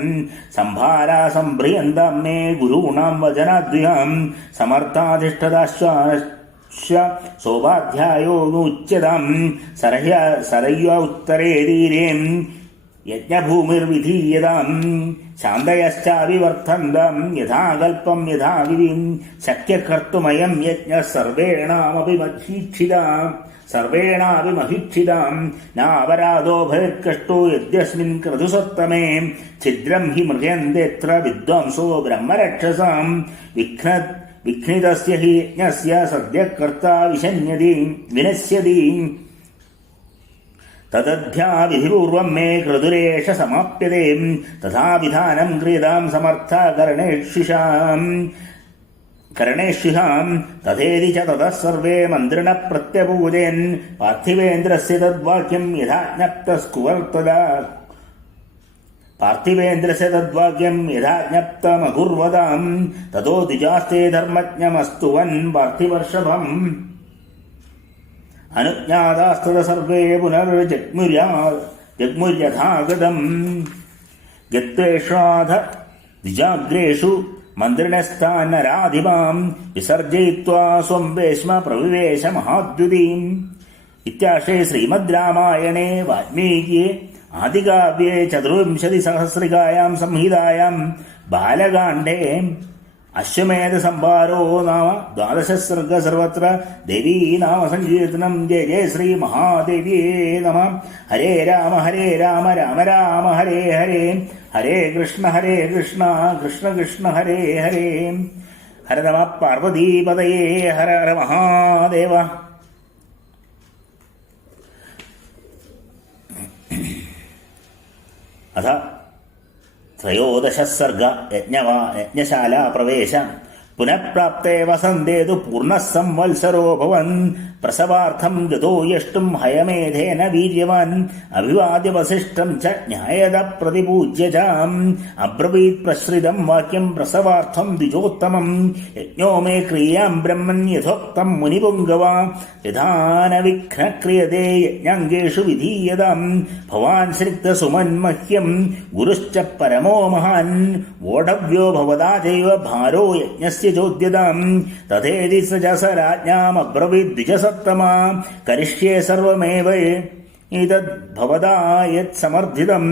സംഭാരാ സംഭ്രിയന്താം മേ ഗുരൂണാം വചനാദ്വിഹാം സമർത്ഥാധിഷ്ഠതാശ്വാ സോപാധ്യായോനുച്യതാം സരയ്യ ഉത്തരേ തീരേ യജ്ഞഭൂമിർവിധീയതാം ശാന്തയശ്ചാവിവർദ്ധന്താം യഥാകൽപ്പം യഥാവിധിം ശക്യകർത്തുമയം യജ്ഞ സർവേണാഭിമഹീക്ഷിതാം നാപരാധോ ഭയത്കഷ്ടോ യദ്യസ്മിൻ ക്രതുസത്തമേ ഛിദ്രം ഹി മൃഗയന്തെത്ര വിദ്വാംസോ ബ്രഹ്മരക്ഷസാം വിഘ്നിതസ്യ ഹി യജ്ഞസ്യ സദ്യകർത്താ വിനശ്യതി തദധ്യാവിധിപൂർവം മേ ക്രതുരേഷ സമാപ്യതേ തഥാ വിധാനം ക്രിയതാം സമർത്ഥ കരണേഷ്യുഹാം തഥേതി ച തതഃ സർവേ മന്ത്രിണ പ്രത്യപൂജയൻ പാർത്ഥിവേന്ദ്രസ്യ തദ്വാക്യം യഥാജ്ഞപ്തമകുർവതാം തതോ ദ്വിജാസ്തേ ധർമ്മജ്ഞമസ്തുവൻ പാർത്ഥിവർഷഭം അനുജ്ഞാതാസ്തത സർവേ പുനർജഗ്മുര്യഥാഗതം ഗത്വേഷാധ ദ്വിജാഗ്രേഷു മന്ത്രിണസ്ഥാനരാധിമാം വിസർജയിത്വാ സ്വം വേശ്മ പ്രവിവേശ മഹാദ്യുതീം. ഇത്യാശേ ശ്രീമദ് രാമായണേ വാൽമീകിയെ ആദികാവ്യേ ചതുർവിംശതിസഹസ്രികായാം സംഹിതായാം ബാലകാണ്ഡേ അശ്വമേധ സംഭാരോ നാമ ദ്വാദശ സർഗ സർവത്ര ദേവീ നാമ സങ്കീർത്തനം. ജയ ജയ ശ്രീ മഹാദേവിയേ നമ. ഹരേ രാമ രാമ രാമ ഹരേ ഹരേ, ഹരേ കൃഷ്ണ കൃഷ്ണ കൃഷ്ണ ഹരേ ഹരേ. ഹര നമ പാർവതീപതയേ. ഹര ഹര മഹാദേവ. അഥ ത്രയോദശ സർഗ യജ്ഞശാലാ പ്രവേശ. പുനഃപ്രാപ്തേ വസന്തേതു പൂർണ്ണ സംവത്സരോ ഭവൻ. പ്രസവാർത്ഥം ഗതോ യഷ്ടും ഹയമേധേന വീര്യവാൻ. അഭിവാദ്യ വസിഷ്ഠം ച ജ്ഞായത പ്രതിപൂജ്യ ച. അബ്രവീത് പ്രശ്രിതം വാക്യം പ്രസവാർത്ഥം ദ്വിജോത്തമം. യജ്ഞോ മേ ക്രിയാം ബ്രഹ്മൻ യഥോക്തം മുനിപുംഗവ. യഥാന വിഘ്ന ക്രിയതേ യജ്ഞാംഗേഷു വിധീയതാം. ഭവാൻ സ്നിഗ്ധസുമൻ മഹ്യം ഗുരുശ്ച പരമോ മഹാൻ. വോഢവ്യോ ഭവതാ ചൈവ ഭാരോ യജ്ഞസ്യ ചോദ്യതാം. തഥേതി സ രാജ്ഞാം അബ്രവീത് ദ്വിജസത്തമാ. കരിഷ്യേ സർവമേവ ഏതദ് ഭവതാ യത് സമർത്ഥിതം.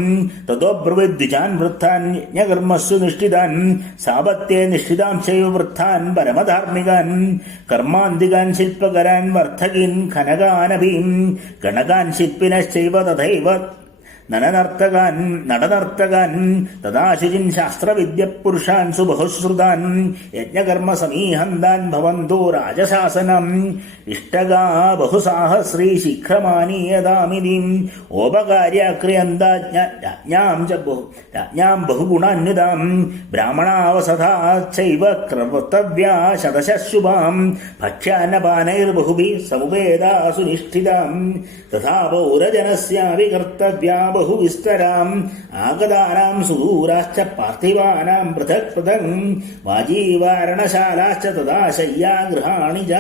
തതോബ്രവീത് ദ്വിജാൻ വൃദ്ധാൻ യജ്ഞകർമ്മസു നിഷ്ഠിതാൻ. സാപത്യേ നിഷ്ഠിതാം ചൈവ വൃദ്ധാൻ പരമധാർമ്മികാൻ. കർമാന്തികാൻ ശില്പകരാൻ വർദ്ധകീൻ ഖനകാനഭീം. ഗണകാൻ ശില്പിനശ്ചൈവ തഥൈവ നടനർത്തകാൻ. തഥാശുചിൻ ശാസ്ത്രവിദ്യ പുരുഷാൻ സുബഹുശ്രുതാൻ. യജ്ഞകർമ്മ സമീഹന്താൻ ഭവന്തോ രാജശാസനം. ഇഷ്ടകാ ബഹുസാഹസ്രീ ശീഘ്രമാനീയതാമിതിം. ഓപകാര്യാക്രിയന്താജ്ഞാം ബഹുഗുണാന്വിതാം. ബ്രാഹ്മണാവസഥാച്ചൈവ കർത്തവ്യാ ശതശുഭാം. ഭക്ഷ്യാന്നപാനൈർബഹുഭിः സമുപേദാസു നിഷ്ഠിതാം. തഥാ പൗരജനസ്യാപി കർത്തവ്യാ ബഹുവിസ്തരാം. ആഗതാനാം സുദൂരാശ്ച പാർത്ഥിവാനാം പൃഥക് പൃഥക്. വാജീവാരണശാലാശ്ച തഥാ ശയ്യാഗൃഹാണി ച.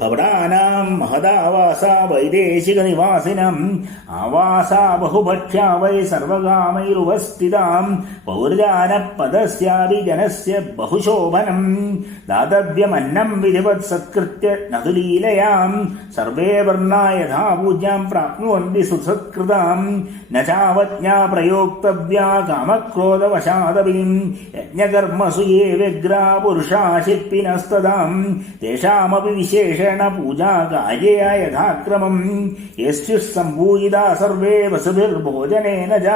ഭവടാനാം മഹദാവാസാ വൈദേശിക നിവാസിനം. ആവാസാ ബഹുഭക്ഷ്യാ വൈ സർവകാമൈരുപസ്ഥിതാം. പൗരജാനപദസ്യാപി ജനസ്യ ബഹുശോഭനം. ദാതവ്യമന്നം വിധിവത് സത്കൃത്യ നതു ലീലയാം. സർവേ വർണ്ണാ യഥാ പൂജ്യാം പ്രാപ്നുവന്തി സുസത്കൃതാം. ന ചാവജ്ഞാ പ്രയോക്തവ്യാ കാമക്രോധവശാദപീം. യജ്ഞകർമ്മസു യേ വ്യഗ്രാ പുരുഷാ ശില്പിനസ്തദാം. തേഷാമപി വിശേഷേണ പൂജാ കാര്യേ യഥാക്രമം. യസ്യുഃ സംഭൂയിതാ സർവേ വസുഭിർഭോജനേന ച.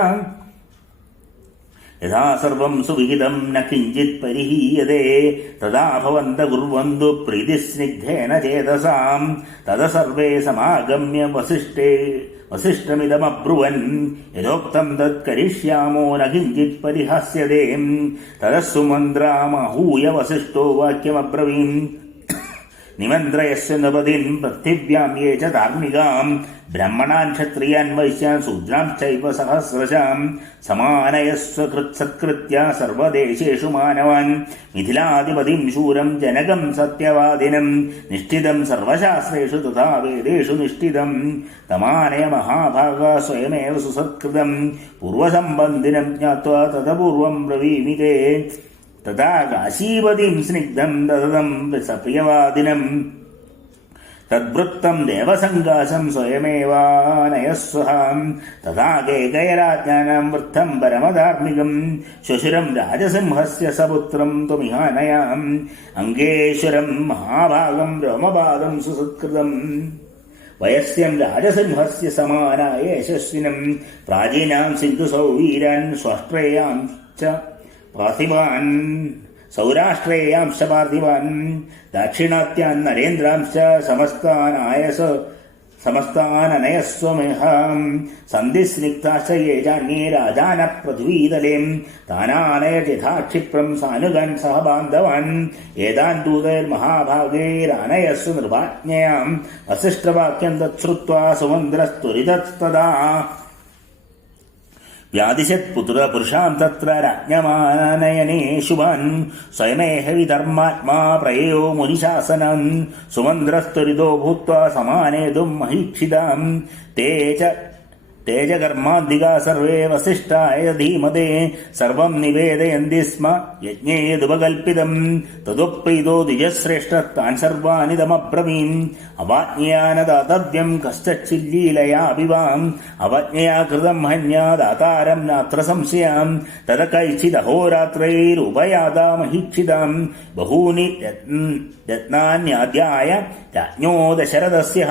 യഥാ സർവം സുവിഹിതം ന കിഞ്ചിത് പരിഹീയതേ. തഥാ ഭവന്ത കുർവന്തു പ്രീതിസ്നിഗ്ധേന ചേതസാം. തത സർവേ സമാഗമ്യ വസിഷ്ഠമിതമബ്രുവൻ. യഥോക്തം തത് കരിഷ്യാമോ ന കിഞ്ചിത് പരിഹാസ്യതേ. തദസ്സു മന്ത്രാമഹൂയ വസിഷ്ഠോ വാക്യമബ്രവീം. നിമന്ത്രയസ്യ നൃപതിൻ പൃഥിവ്യാം യേ ച ധാർമ്മികാം. ബ്രഹ്മണാൻ ക്ഷത്രിയാൻ വൈശ്യാൻ ശൂദ്രാംശ്ചൈവ സഹസ്രശാം. സമാനയസ്വ സത്കൃത്യ സർവദേശേഷു മാനവാൻ. മിഥിലാധിപതിം ശൂരം ജനകം സത്യവാദിനം. നിഷ്ഠിതം സർവശാസ്ത്രേഷു തഥാ വേദേഷു നിഷ്ഠിതം. തമാനയ മഹാഭാഗ സ്വയമേവ സുസത്കൃതം. പൂർവസംബന്ധിനം ജ്ഞാത്വാ തതപൂർവം ബ്രവീമി തേ. തഥാ കാശീപതിം സ്നിഗ്ധം ദദതം സപ്രിയവാദിനം. തദ്വൃത്തം ദേവസംഗാസം സ്വയമേവാനയസ്വഹാം. തഥാ കേകയരാജ്ഞാനാം വൃദ്ധം പരമധാർമ്മികം. ശ്വശുരം രാജസിംഹസ്യ സപുത്രം ത്വമിഹാനയാം. അംഗേശ്വരം മഹാഭാഗം രോമപാദം സുസത്കൃതം. വയസ്യം രാജസിംഹസ്യ സമാനായ യശസ്വിനം. പ്രാചീനാം സിന്ധുസൗവീരാൻ സ്വശ്രേയാം ച പാർത്ഥിവാൻ. സൗരാഷ്ട്രേയാംശ പാർത്ഥിവാൻ. ദാക്ഷിണാത്യാൻ നരേന്ദ്രാംശ സമസ്താനനയസ്വമേഹാം. സന്ധിസ്നിഗ്ധാശ്ച യേ ജാന്യേ രാജാന പൃഥ്വീതലേം. താനാനയത് യഥാക്ഷിപ്രം സാനുഗാൻ സഹ ബാന്ധവാൻ. ഏതാൻ ദൂതൈർമഹാഭാഗൈരാനയസ്വ നൃപാജ്ഞയാം. വസിഷ്ഠവാക്യം തച്ഛ്രുത്വാ സുമന്ത്രസ്ത്വരിതസ്തദാ. വ്യാദിശത് പുരുഷാം തത്ര രാജ്ഞമാനയനേ ശുഭാൻ. സ്വയമേഹ വിധർമാത്മാ പ്രയോ മുനിശാസനം. സുമന്ത്രസ്ത്വരിതോ ഭൂത്വാ സമാനേതും മഹീക്ഷിതാം. തേ ച तेजकर्मादिका सर्वे वसिष्ठाय धीमते सर्वं निवेदयन्ति स्म यज्ञे यदुपकल्पितम् तदुप्रीतो द्विजश्रेष्ठस्तान् सर्वान् इदमब्रवीम् अवाज्ञया न दातव्यम् कश्चिल्लीलयापि वाम् अवज्ञया कृतम् हन्या दातारम् नात्र संशयाम् तद कैश्चिदहोरात्रैरुपयादामहीक्षिताम् बहूनि यत्नान्याद्याय राज्ञो दशरथस्य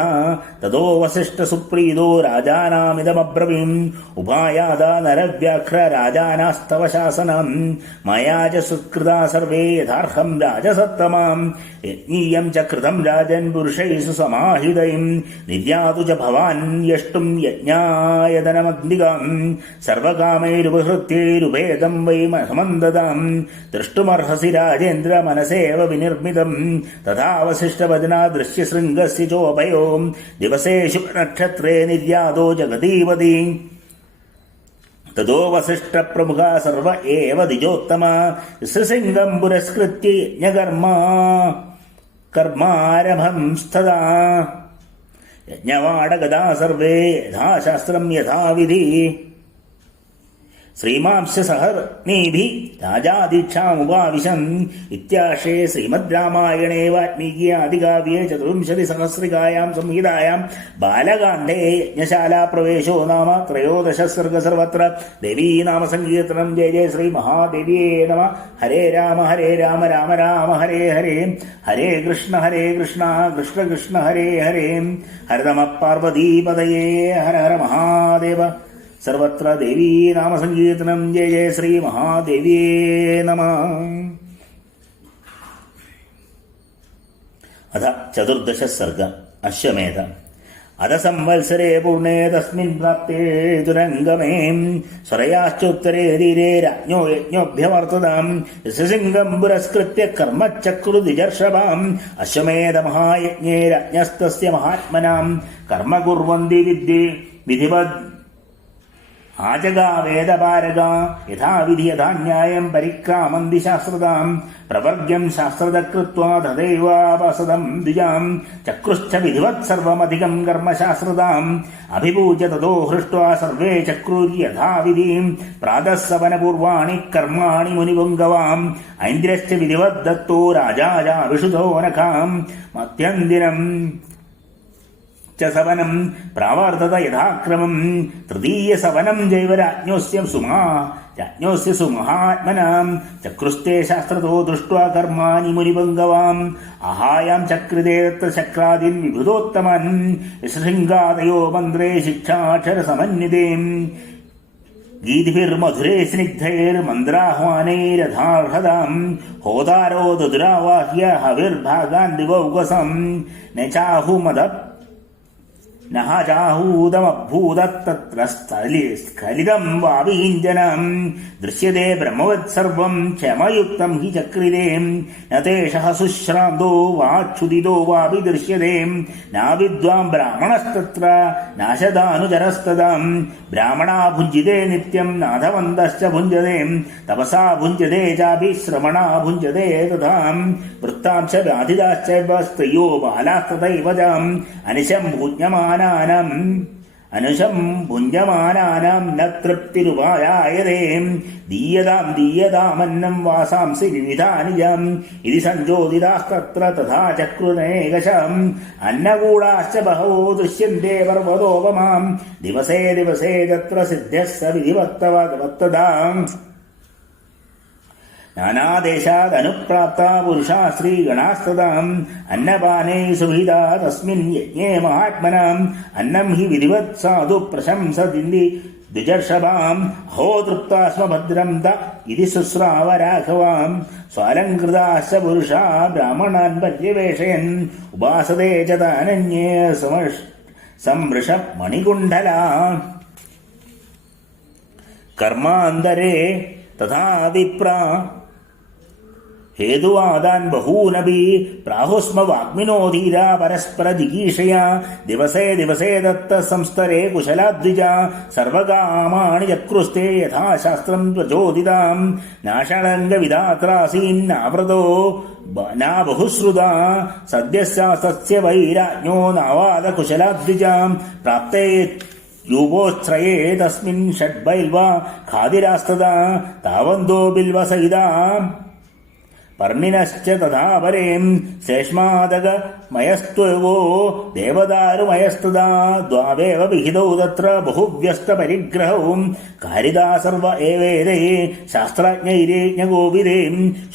ततो वसिष्ठसुप्रीतो राजानामिदमब्रवीम् उपायादा नरव्याघ्र राजानास्तव शासनम् मया च सुकृता सर्वे यथार्हम् राजसत्तमाम् यज्ञीयम् च कृतम् राजन् पुरुषैषु समाहितैम् निर्यातु च भवान् यष्टुम् यज्ञायतनमग्निकाम् सर्वकामैरुपहृत्यैरुपेदम् वै समन्दताम् द्रष्टुमर्हसि राजेन्द्र मनसेव विनिर्मितम् तथा वसिष्ठवचना दृश्यशृङ्गस्य चोभयो दिवसेषु नक्षत्रे निर्यातो जगदीपति ततो वसिष्ठप्रमुखा सर्व एव द्विजोत्तमा श्रीसिंहम् पुरस्कृत्य कर्मारभंस्तदा यज्ञवाडगदा सर्वे यथाशास्त्रम् यथाविधि श्रीमांस्य सहर्णीभिः राजादीक्षामुपाविशन् इत्याशे श्रीमद् रामायणे वाल्मीकि आदिकाव्ये 40सहस्रिकायां संहितायां बालकाण्डे यज्ञशाला प्रवेशो नाम 13 सर्ग सर्वत्र देवी नाम संकीर्तनं जय जय श्री महादेव्ये नमः हरे राम राम राम हरे हरे हरे कृष्ण कृष्ण कृष्ण हरे हरे हर नमः पार्वतीपतये हर हर महादेव सर्वत्र देवी नाम संकीर्तनं जय जय श्री महादेव्ये नमः। अथ 14 सर्ग अश्वमेध अध संवत्सरे पूर्णे तस्मिन् प्राप्ते दुरङ्गमे स्वरयाश्चोत्तरे धीरे राज्ञो यज्ञोऽभ्यवर्तताम् श्रीसिंहम् पुरस्कृत्य कर्मचक्रुद्विजर्षभाम् अश्वमेध महायज्ञे राज्ञस्तस्य महात्मनाम् कर्म कुर्वन्ति विधिवद् आजगावेदपारगा यथाविधि यथा न्यायम् परिक्रामन्ति शास्त्रताम् प्रवर्ग्यम् शास्त्रतः कृत्वा तदैवापसदम् द्विजाम् चक्रुश्च विधिवत् सर्वमधिकम् कर्म शास्त्रताम् अभिपूज्य ततो हृष्ट्वा सर्वे चक्रुर्यथाविधिम् प्रातः सवनपूर्वाणि कर्माणि मुनिपुङ्गवाम् ऐन्द्रियश्च विधिवत् दत्तो राजा विशुधो नखाम् मध्यन्दिनम् च सवनम् प्रावर्तत यथाक्रमम् तृतीय सवनम् जैव राज्ञोऽस्य सुमहात्मनाम् चक्रुस्ते शास्त्रतो दृष्ट्वा कर्माणि मुनिपुङ्गवाम् आहायाम् चक्रिते तत्र चक्रादीन् विभुतोत्तमन् शृङ्गादयो मन्त्रे शिक्षाक्षरसमन्विते गीतिभिर्मधुरे स्निग्धैर्मन्द्राह्वानैरथार्हताम् होतारो दुरावाह्य हविर्भागान् दिवौकसम् न चाहुमद नः चाहूदमभूदत्तत्र स्खलितम् वाभिञ्जनम् दृश्यते ब्रह्मवत् सर्वम् क्षमयुक्तम् हि चक्रिते न तेषः शुश्रान्तो वाच्छुदितो वापि दृश्यते नाविद्वाम् ब्राह्मणस्तत्र नाशदानुचरस्तदाम् ब्राह्मणा भुञ्जिते नित्यम् नाथवन्तश्च भुञ्जते तपसा भुञ्जते चापि श्रवणा भुञ्जते तथा वृत्तांश व्याधिदाश्च स्त्रियो बालास्तथैव चाम् अनुशम् भुञ्जमानानाम् न तृप्तिरुपायायते दीयतामन्नम् वासांसि विविधानि जम् इति सञ्चोदितास्तत्र तथा चक्रुरनेकशम् अन्नकूडाश्च बहवो दृश्यन्ते पर्वतोपमाम् दिवसे तत्र सिद्ध्यः स विधिवत्तदाम् नानादेशादनुप्राप्ता पुरुषा श्रीगणास्तदाम् अन्नपाने सुविधा तस्मिन् यज्ञे महात्मनाम् अन्नम् हि विधिवत् साधु प्रशंसदिन्दि द्विजर्षभाम् अहो तृप्ता स्म भद्रम् त इति शुश्राव राघवाम् स्वालङ्कृताश्च पुरुषा ब्राह्मणान् पर्यवेशयन् उपासते च तानन्ये समृष मणिकुण्डला कर्मान्तरे तथा विप्रा हेतुवादान् बहूनपि प्राहुस्म वाग्मिनो धीरा परस्पर जिगीषया दिवसे दत्त संस्तरे कुशलाद्विजा सर्वकामाणि चक्रुस्ते यथा शास्त्रम् प्रचोदिताम् नाषडङ्गविधात्रासीन्नावृतो न बहुश्रुता सद्यः शास्त्रस्य वैराज्ञो नावाद कुशलाद्विजाम् प्राप्ते യൂപോശ്രയേ തസ്മിൻ ഷഡ്ബൈൽവാ ഖാദിരാസ്തദാ താവന്തോ ബിൽവസഹിതാ പർണിനശ്ച തഥാ പരേം ശ്രേഷ്മാദകമയസ്ത്വോ ദേവദാരുമയസ്തദാ ദ്വാവേവ വിഹിതൗ തത്ര ബഹുവ്യസ്തപരിഗ്രഹൗ കാരിദാ സർവ ഏവേദേ ശാസ്ത്രജ്ഞൈരേജ്ഞഗോവിദേ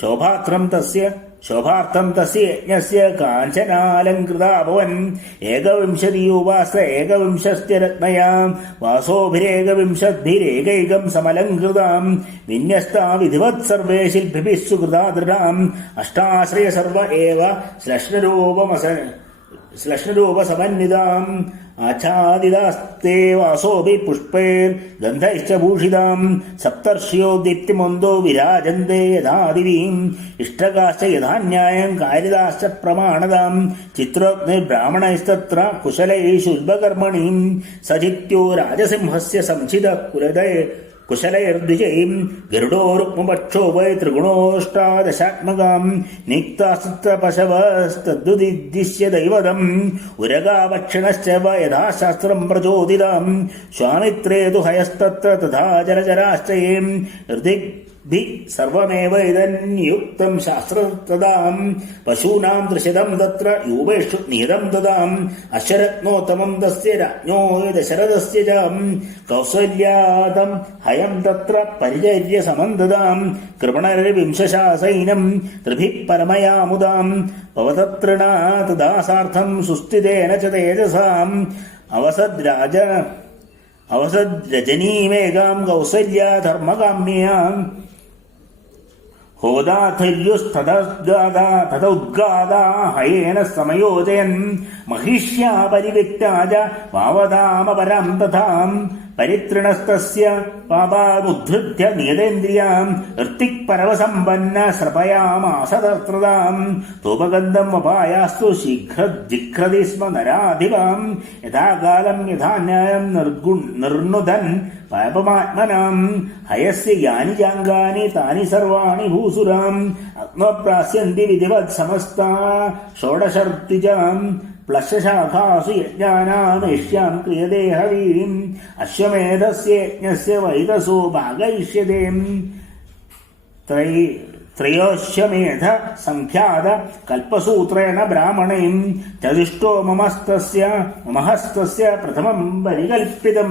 ശോഭാർത്ഥം തസ്യ യജ്ഞസ്യ കാഞ്ചനാലങ്കൃതാഭവൻ ഏകവിംശതിയൂപാസ്ത്ര ഏകവിംശസ്ത്യരത്നയാം വാസോഭിരേകവിംശദ്ഭിരേകൈകം സമലങ്കൃതാം വിന്യസ്താ വിധിവത് സർവേ ശില്പിഭിः സുകൃതാ ദൃഢാം അഷ്ടാശ്രയ സർവ ഏവ ശ്ലഷ്ണരൂപസമന്വിതാം ആച്ഛാദിതാസ്തേ വാസോഭി പുഷ്പൈർ ഗന്ധൈശ്ച ഭൂഷിതാം സപ്തർഷ്യോ ദീപ്തിമന്തോ വിരാജന്തേ യഥാദിവീം ഇഷ്ടകാശ്ച യഥാന്യായം കാരിതാശ്ച പ്രമാണതാം ചിത്രോഗ്നിർബ്രാഹ്മണൈസ്തത്ര കുശലൈശുൽഭകർമ്മണീം സജിത്യോ രാജസിംഹസ്യ സംചിത കുശലൈർദ്വിജൈം ഗരുഡോരുക്മപക്ഷോ വൈ ത്രിഗുണോഷ്ടാദശാത്മകാം നിക്താസ്ത്ര പശവസ്തദ്ദുദിദ്ദിശ്യ ദൈവതം ഉരഗാവക്ഷണശ്ച യഥാശാസ്ത്രം പ്രചോദിതാം സ്വാമിത്രേ തു ഹയസ്തത്ര തഥാ ജലചരാശ്ചയേം സർവമേവ ഇതന്യുക്തം ശാസ്ത്രതദാം പശൂനാം ദൃശ്യതം തത്ര യൂപേഷു നിയതം ദദാം അശ്വരത്നോത്തമം തസ്യ രാജ്ഞോ ദശരഥസ്യ ച കൗസല്യാതം ഹയം തത്ര പരിചര്യ സമം ദദാം കൃപണരവിംശശാസൈനം ത്രിഭിഃ പരമയാമുദാം പവതത്രണാ തദാസാർത്ഥം സുസ്ഥിതേന ച തേജസാം അവസദ്രജനീമേകാം കൗസല്യാ ധർമ്മകാമ്യാം ഹോദാഥര്യുസ്തദുദ്ഗാദാ ഹയേന സമയോജയൻ മഹിഷ്യാ പരിവിക്താജ വാവതാമപരാം തഥാം പരിത്രണസ്തസ്യ പാപാദുദ്ധൃത്യ നിയതേന്ദ്രിയാം ഋത്തിക് പരവസമ്പന്ന ശ്രപയാമാസ തത്രതാം ധൂപഗന്ധം വപായാസ്തു ശീഘ്രജിഘ്രതി സ്മ നരാധിപാം യഥാകാലം യഥാന്യായം നിർണുദൻ പാപമാത്മനാം ഹയസ്യ യാനി ജാംഗാനി താനി സർവാണി ഭൂസുരാം അഗ്നോപ്രാസ്യന്തി വിധിവത് സമസ്താ ഷോഡശർത്തിജാം പ്ലശശാഖാസു യജ്ഞാനാമേഷ്യാം ക്രിയതേ ഹവീം അശ്വമേധസ്യ യജ്ഞസ്യ വൈതസോ ഭാഗയിഷ്യതേ ത്രയോശ്വമേധ സംഖ്യാത കൽപ്പസൂത്രേണ ബ്രാഹ്മണൈം ചതുഷ്ടോ മമഹസ്തസ്യ പ്രഥമം പരികൽപ്പിതം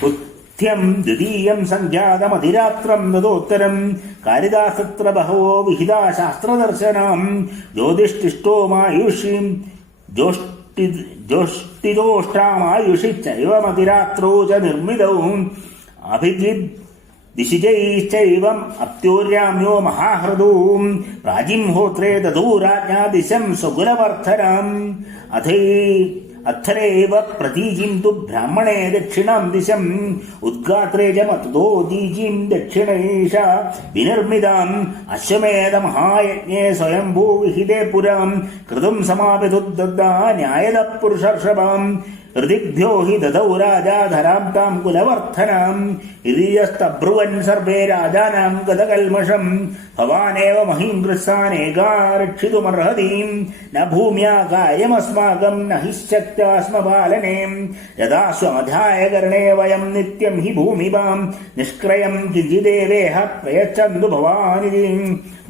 ദ്വിതീയം ദ്വിതീയം സംഖ്യാതമധിരാത്രം തദോത്തരം കാരിദാസത്ര ബഹവോ വിഹിതാ ശാസ്ത്രദർശനം ജ്യോതിഷ്ഠിഷ്ടോമായുഷീം ജ്യോഷ്ടിദോഷ്ടാമായുഷി ചൈവമതിരാത്രോ ച നിർമ്മിതൗ അഭിജിത് ദിശിജൈശ്ചൈവം അപ്തോര്യാമ്യോ മഹാഹൃദൂം പ്രാജിംഹോത്രേ ദദൂ രാജ്ഞാ ദിശം സ്വകുലവർദ്ധനം അഥരേവ പ്രതീജിം തു ബ്രാഹ്മണേ ദക്ഷിണാം ദിശം ഉദ്ഗാത്രേ ച മതോ ദീജിം ദക്ഷിണേഷ വിനിർമ്മിതാം അശ്വമേധ മഹായജ്ഞേ സ്വയംഭൂ വിഹിതേ പുരാം കൃതും സമാപിതുദ്ദാ ന്യായത പുരുഷർഷഭാം ഋതിഭ്യോ ഹി ദദൗ രാജാധരാം താം കുലവർദ്ധനാം ഇതീയസ്തബ്രുവൻ സർവേ രാജാനാം ഗതകൽമഷം ഭവാനേവ മഹീം ഗൃത്സാനേകാ രക്ഷിതുമർഹതീം ന ഭൂമ്യാ കായമസ്മാകം ന ഹി ശക്ത്യാ സ്മ പാലനേ യഥാ സ്വാധ്യായകരണേ വയം നിത്യം ഹി ഭൂമിപാം നിഷ്ക്രയം കിഞ്ചിദേവേഹ പ്രയച്ഛന്തു ഭവാനിധി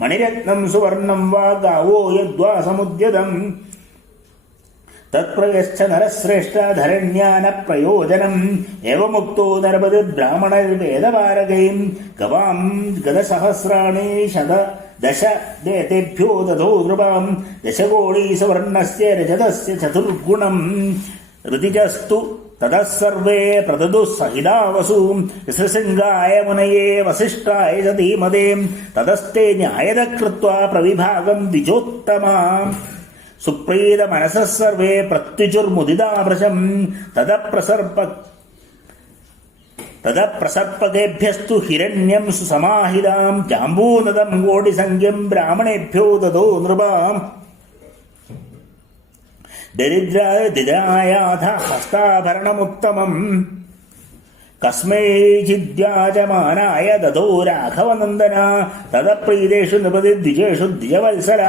മണിരത്നം സുവർണം വാ ഗാവോ യദ്വാ സമുദ്യതം തത്പ്രയശ്ച നരശ്രേഷ്ഠ ധരണ്യാന പ്രയോജനം ഏവമുക്തോ നരപതി ബ്രാഹ്മണർവേദപാരകൈം ഗവാം ഗതസഹസ്രാണി ദശ ദേതേഭ്യോ ദധോ നൃപാം ദശകോടി സവർണസ്യ രജതസ്യ ചതുർഗുണം ഋതിജസ്തു തതഃ സർവേ പ്രദദു സഹിതാവസു ഋഷൃശൃംഗായ മുനയേ വസിഷ്ഠായ ച ധീമതേ തതസ്തേ ന്യായത കൃത്വാ പ്രവിഭാഗം ദ്വിജോത്തമാ സുപ്രീത മനസഃ സർവേ പ്രത്യുചുർമുദിതാവൃശം തദപ്രസർപ്പകേഭ്യസ്തു ഹിരണ്യം സുസമാഹിതാം ജാംബൂനദം കോടിസംഖ്യം ബ്രാഹ്മണേഭ്യോ ദദോ നൃപാം ദരിദ്രായ ഹസ്താഭരണമുത്തമം കസ്മൈചിദ്യാജമാനായ ദദോ രാഘവനന്ദന തദപ്രീതേഷു നൃപതി ദ്വിജേഷു ദ്വിജവത്സല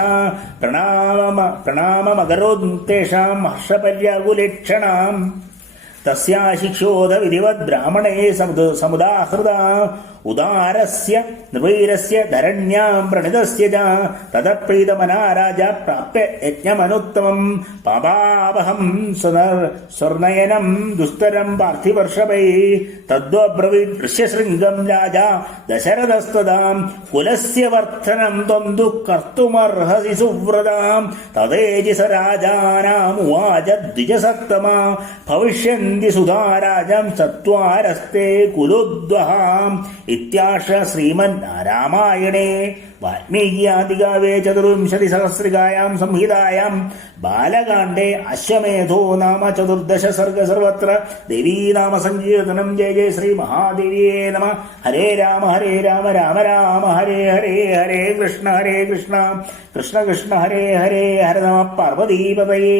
പ്രണാമമകരോത്തേഷാം ഹർഷപര്യാകുലേക്ഷണാം തസ്യാശിക്ഷോധ വിധിവത് ബ്രാഹ്മണേ സമുദാഹൃത ഉദാരസ്യ നിർവൈരസ്യ ധരണ്യാം പ്രണീതസ്യ ച തദപ്രീതമനാ രാജ പ്രാപ്യ യജ്ഞമനുത്തമം പാപാവഹം സ്വർണയനം ദുസ്തരം പാർത്ഥിവർഷഭൈ തദ്ബ്രവീത് ദൃശ്യശൃംഗം രാജ ദശരഥസ്തദാം കുലസ്യ വർദ്ധനം ത്വം ദുഃഖർത്തുമർഹസി സുവ്രതാം തദേജി സ രാജാനാമുവാച ദ്വിജസത്തമാ ഭവിഷ്യന്തി സുധാരാജം ചത്വാരസ്തേ കുലോദ്വഹാം ഇത്യാശ ശ്രീമദ് രാമായണേ വാൽമീകിയാദികാവേ ചതുർവിംശതിസഹസ്രികായാം സംഹിതായാം ബാലകാണ്ഡേ അശ്വമേധോ നാമ ചതുർദശ സർഗ സർവത്ര ദേവീനാമ സങ്കീർത്തനം ജയ ജയ ശ്രീ മഹാദേവിയേ നമഃ. ഹരേ രാമ രാമ രാമ ഹരേ ഹരേ ഹരേ കൃഷ്ണ കൃഷ്ണ കൃഷ്ണ ഹരേ ഹരേ ഹര നമ പാർവതീപതയേ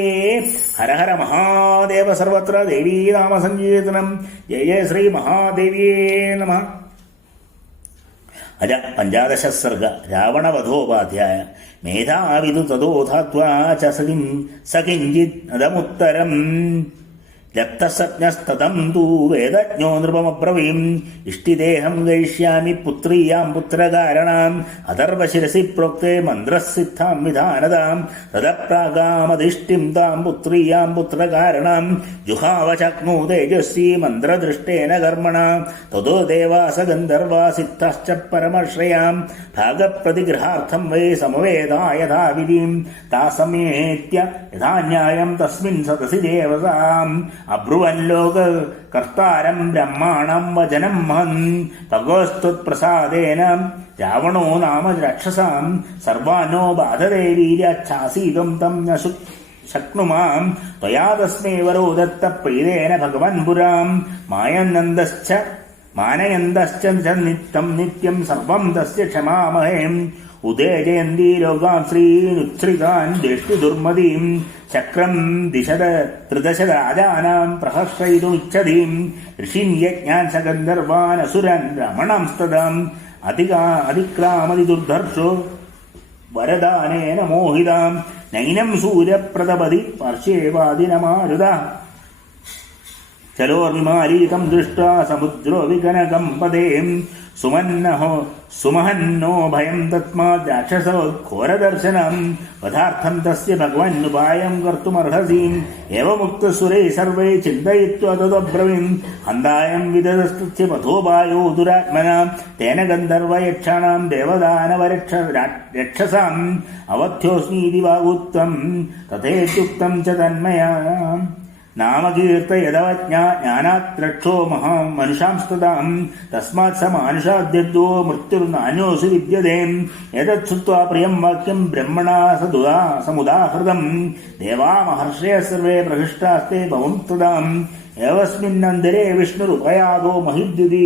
ഹര ഹര മഹാദേവ സർവത്ര ദേവീനാമ സങ്കീർത്തനം ജയ ജയ ശ്രീ മഹാദേവിയേ നമഃ. അജ പഞ്ചാദശ സർഗ രാവണവധോപാധ്യായ മേധാവിദു തദോധാത്വാ ച സകിഞ്ചിത് നദമുത്തരം രക്തസജ്ഞസ്തതം തൂ വേദജ്ഞോ നൃപമബ്രവീം ഇഷ്ടിദേഹം ഗയിഷ്യാമി പുത്രീയാം പുത്രകാരണാം അഥർവശിരസി പ്രോക്തേ മന്ത്രസിദ്ധാം വിധാനതാം തദപ്രാഗാമധിഷ്ഠിം താം പുത്രീയാം പുത്രകാരണാം ജുഹാവ ശക്നു തേജസ്വീ മന്ത്രദൃഷ്ടേന കർമ്മണ തതോ ദേവാസ ഗന്ധർവാ സിദ്ധാശ്ച പരമശ്രയാം ഭാഗപ്രതിഗൃഹാർത്ഥം വൈ സമവേദാ യഥാ വിധിം താസമേത്യ യഥാ ന്യായം തസ്മിൻ സദസി ദേവതാം അബ്രുവൻ ലോക കർത്താരം ബ്രഹ്മാണം വചനം മഹൻ ഭഗവസ്തുത്പ്രസാദേന രാവണോ നാമ രാക്ഷസാം സർവാനോ ബാധതേ വീര്യാച്ഛാസീതം തം ന ശക്നുമാം ത്വയാ തസ്മൈ വരോ ദത്ത പ്രീതേന ഭഗവൻ പുരാം മാനയന്തശ്ച നിത്യം സർവം തസ്യ ക്ഷമാമഹേം ഉദേജയന്തി ലോകാം ശ്രീനുച്ഛ്രിതാൻ ദൃഷ്ടി ദുർമതീം ചക്രം ത്രിദശ രാജാനാം പ്രഹർഷയിതുമിച്ഛതീം ഋഷിൻ യജ്ഞാൻ സഗന്ധർവാൻ അസുരൻ രമണംസ്തദാം അതിക്രാമതി ദുർധർഷോ വരദാനേന മോഹിതാം നൈനം സൂര്യപ്രതപതി പാർശ്വേവാദിനമാരുത ചലോർവിമാരീകം ദൃഷ്ട്വാ സമുദ്രോ വികനകം പദേം സുമഹന്നോ ഭയം തസ്മാത് രാക്ഷസോ ഘോരദർശനം വധാർത്ഥം തസ്യ ഭഗവന്നുപായം കർത്തുമർഹസീം ഏവമുക്തസുരൈ സർവൈ ചിന്തയിത്വാ തദബ്രവീം ഹന്തായം വിദതസ്തസ്യ പഥോപായോ ദുരാത്മനാം തേന ഗന്ധർവയക്ഷാണാം ദേവദാനവരക്ഷസാം അവധ്യോസ്മീതി വാഗുത്വം തഥേത്യുക്തം ച തന്മയാം നാമകീർത്തയദവജ്ഞാനാത് രക്ഷോ മനുഷാംസ്തതാം തസ്മാത് സ മാനുഷാദ്യദ്വോ മൃത്യുർനാന്യോസു വിദ്യതേ ഏതച്ഛുത്വാ പ്രിയം വാക്യം ബ്രഹ്മണാ സമുദാഹൃതം ദേവാ മഹർഷയഃ സർവേ പ്രഹൃഷ്ടാസ്തേ ഭവന്തതാം ഏവസ്മിന്നന്തരേ വിഷ്ണുരുപയാതോ മഹിദ്യുതി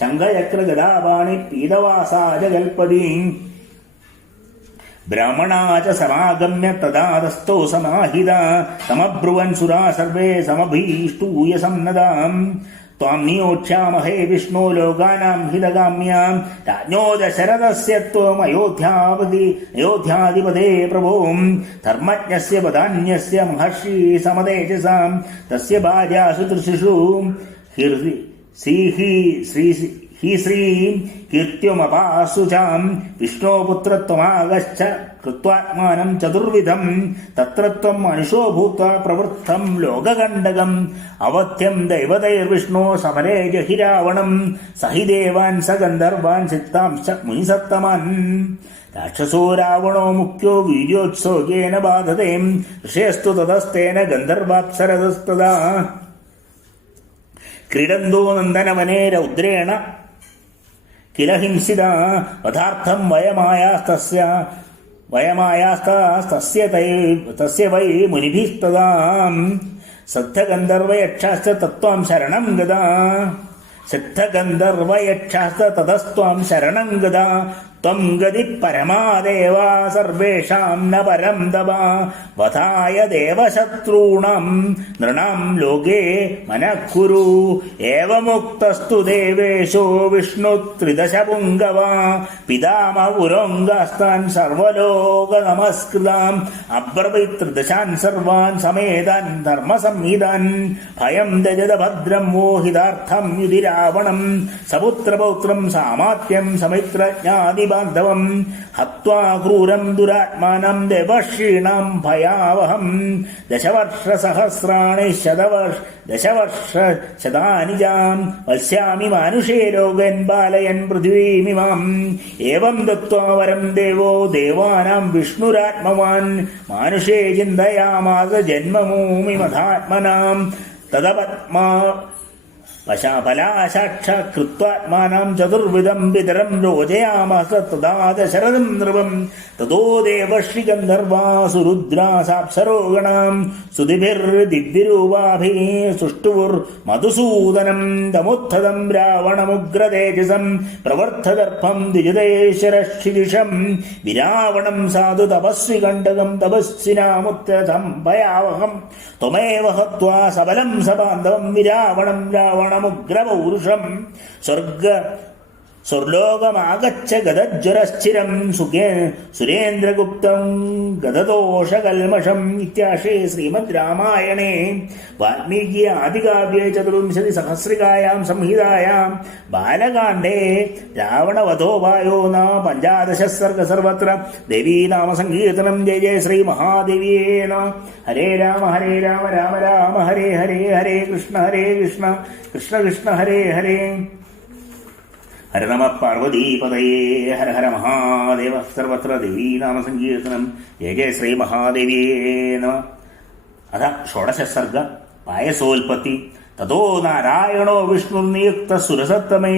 ശംഖചക്രഗദാപാണി പീതവാസാ ജഗൽപതി ബ്രാഹ്മണാ ച സമാഗമ്യ തദാതസ്ഥോ സമാഹിതാ തമബ്രുവൻ സുരാ സർവേ സമഭീഷ്ടൂയ സന്നദാം ത്വാം നിയോക്ഷ്യാമഹേ വിഷ്ണോ ലോകാനാം ഹിതകാമ്യാം രാജ്ഞോ ദശരഥസ്യ ത്വം അയോധ്യാധിപതേ പ്രഭോം ധർമ്മജ്ഞസ്യ വദാന്യസ്യ മഹർഷി സമതേജസാം തസ്യ ഭാര്യാസു തൃശിഷു ശ്രീം കീർത്യമപാസുചാം വിഷ്ണോപുത്രത്വമാഗശ്ച കൃത്വാത്മാനം ചതുർവിധം തത്ര ത്വം മനുഷ്യോ ഭൂത്വാ പ്രവൃത്തം ലോകകണ്ഡകം അവധ്യം ദൈവതൈർവിഷ്ണോ സമരേ ജഹി രാവണം സഹി ദേവാൻ സ ഗന്ധർവാൻ സിദ്ധാംശ്ച മുനിസത്തമാൻ രാക്ഷസോ രാവണോ മുഖ്യോ വീര്യോത്സോകേന ബാധതേ ഋഷയസ്തു തതസ്തേന ഗന്ധർവാപ്സരതസ്തദാ ക്രീഡന്തോ നന്ദനവനേ രൗദ്രേണ കില ഹിംസിത വധാർത്ഥം വയമായാസ്തസ്യ വൈ മുനിഭിസ്തദാം സിദ്ധഗന്ധർവയക്ഷാശ്ച തത്വാം ശരണം ഗദാ സിദ്ധഗന്ധർവയക്ഷാശ്ച തതസ്ത്വാം ശരണം ഗദാ ത്വം ഗതി പരമാദേവ സർവേഷാം ന പരം തവ വധായ ദേവശത്രൂണാം നൃണാം ലോകേ മനഃകുരു ഏവമുക്തസ്തു ദേവേശോ വിഷ്ണു ത്രിദശ പുംഗവ പിതാമഹുരോംഗാസ്താൻ സർവലോക നമസ്കൃതാം അബ്രവീത് ത്രിദശാൻ സർവാൻ സമേതാൻ ധർമ്മസംഹിതാൻ ഭയം ദജത ഭദ്രം മോഹിതാർത്ഥം യുധി രാവണം സപുത്രപൗത്രം സാമാത്യം സമിത്രജ്ഞാതിബാന്ധവം ഹത്വാ ക്രൂരം ദുരാത്മാനം ദേവക്ഷീണാം ഭയാവഹം ദശവർഷസഹസ്രാണി ദശവർഷശതാനി ജാം വത്സ്യാമി മാനുഷേ ലോകൻ ബാലയൻ പൃഥ്വീമിമാം ഏവം ദത്വാ വരം ദേവോ ദേവാനാം വിഷ്ണുരാത്മവാൻ മാനുഷേ ചിന്തയാമാസ ജന്മഭൂമി മധാത്മനാം തദപത്മാ പലാശാക്ഷകൃത്വാത്മാനം ചതുർവിധം പിതരം രോചയാമാസ തഥാ ദശരഥം നൃപം തതോ ദേവർഷിഗന്ധർവാസുരുദ്രാസാപ്സരോഗണാം സ്തുതിഭിർദിവ്യരൂപാഭിः സുഷ്ടുവുർമധുസൂദനം തമുത്ഥതം രാവണമുഗ്രതേജസം പ്രവർത്തദർഭം ദ്വിജതേശ്വരക്ഷിദിഷം വിരാവണം സാധു തപസ്വി കണ്ടകം തപസ്വിനാമുത്തരം ഭയാവഹം ത്വമേവ ഹത്വാ സബലം സബാന്ധവം വിരാവണം രാവണമുഗ്രപൗരുഷം സ്വർലോകമാഗച്ഛ ഗതജ്വരസ്ഥിരം സുരേന്ദ്രഗുപ്തം ഗതദോഷകൽമഷം ഇത്യാശേ ശ്രീമദ് രാമായണേ വാൽമീകി ആദികാവ്യേ ചതുർവിംശതി സഹസ്രികായാം സംഹിതായാം ബാലകാണ്ഡേ രാവണവധോപായോ നാമ പഞ്ചാദശ സർഗ സർവത്ര ദേവീ നാമ സങ്കീർത്തനം ജയ ജയ ശ്രീ മഹാദേവിയേ നമഃ. ഹരേ രാമ രാമ രാമ ഹരേ ഹരേ ഹരേ കൃഷ്ണ കൃഷ്ണ കൃഷ്ണ ഹരേ ഹരേ. ഹര നമ പാർവതീപതയേ ഹര ഹര മഹാദേവ. സർവത്ര ദേവീ നാമ സങ്കീർത്തനം ജയ ജയ ശ്രീ മഹാദേവിയേ നമഃ. അഥ ഷോഡശ സർഗ പായസോൽപത്തി. തതോ നാരായണോ വിഷ്ണുർനിയുക്ത സുരസത്തമേ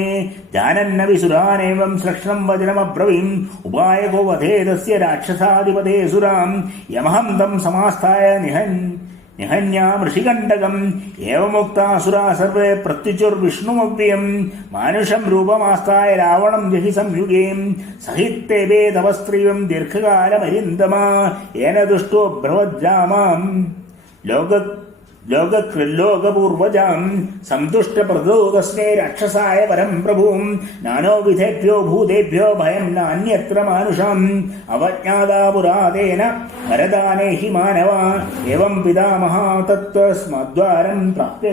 ജാനന്നവി സുരാനേവം ശ്ലക്ഷണം വചനമബ്രവീം ഉപായകോ വധേതസ്യ രാക്ഷസാധിപതേ സുരാം യമഹം തം സമാസ്ഥായ നിഹന്യാം ഋഷികണ്ഠകം ഏവമുക്താസുരാ സർവേ പ്രത്യുചുർവിഷ്ണുമവ്യം മാനുഷം രൂപമാസ്ഥായ രാവണം ജഹി സംയുഗേം സഹിത്തേവേ തപസ്ത്രീവം ദീർഘകാലമരിന്ദമാ ഏന ദുഷ്ടോ ഭ്രവദ്രാമാം ലോകപൂർവജാം സന്തുഷ്ടപ്രദോ തസ്മൈ രാക്ഷസായ പരം പ്രഭും നാനോവിധേഭ്യോ ഭൂതേഭ്യോ ഭയം നാന്യത്ര മാനുഷാം അവജ്ഞാതാ പുരാതേന വരദാനേ ഹി മാനവ ഏവം പിതാമഹാ തത്വസ്മദ്വാരം പ്രാപ്യ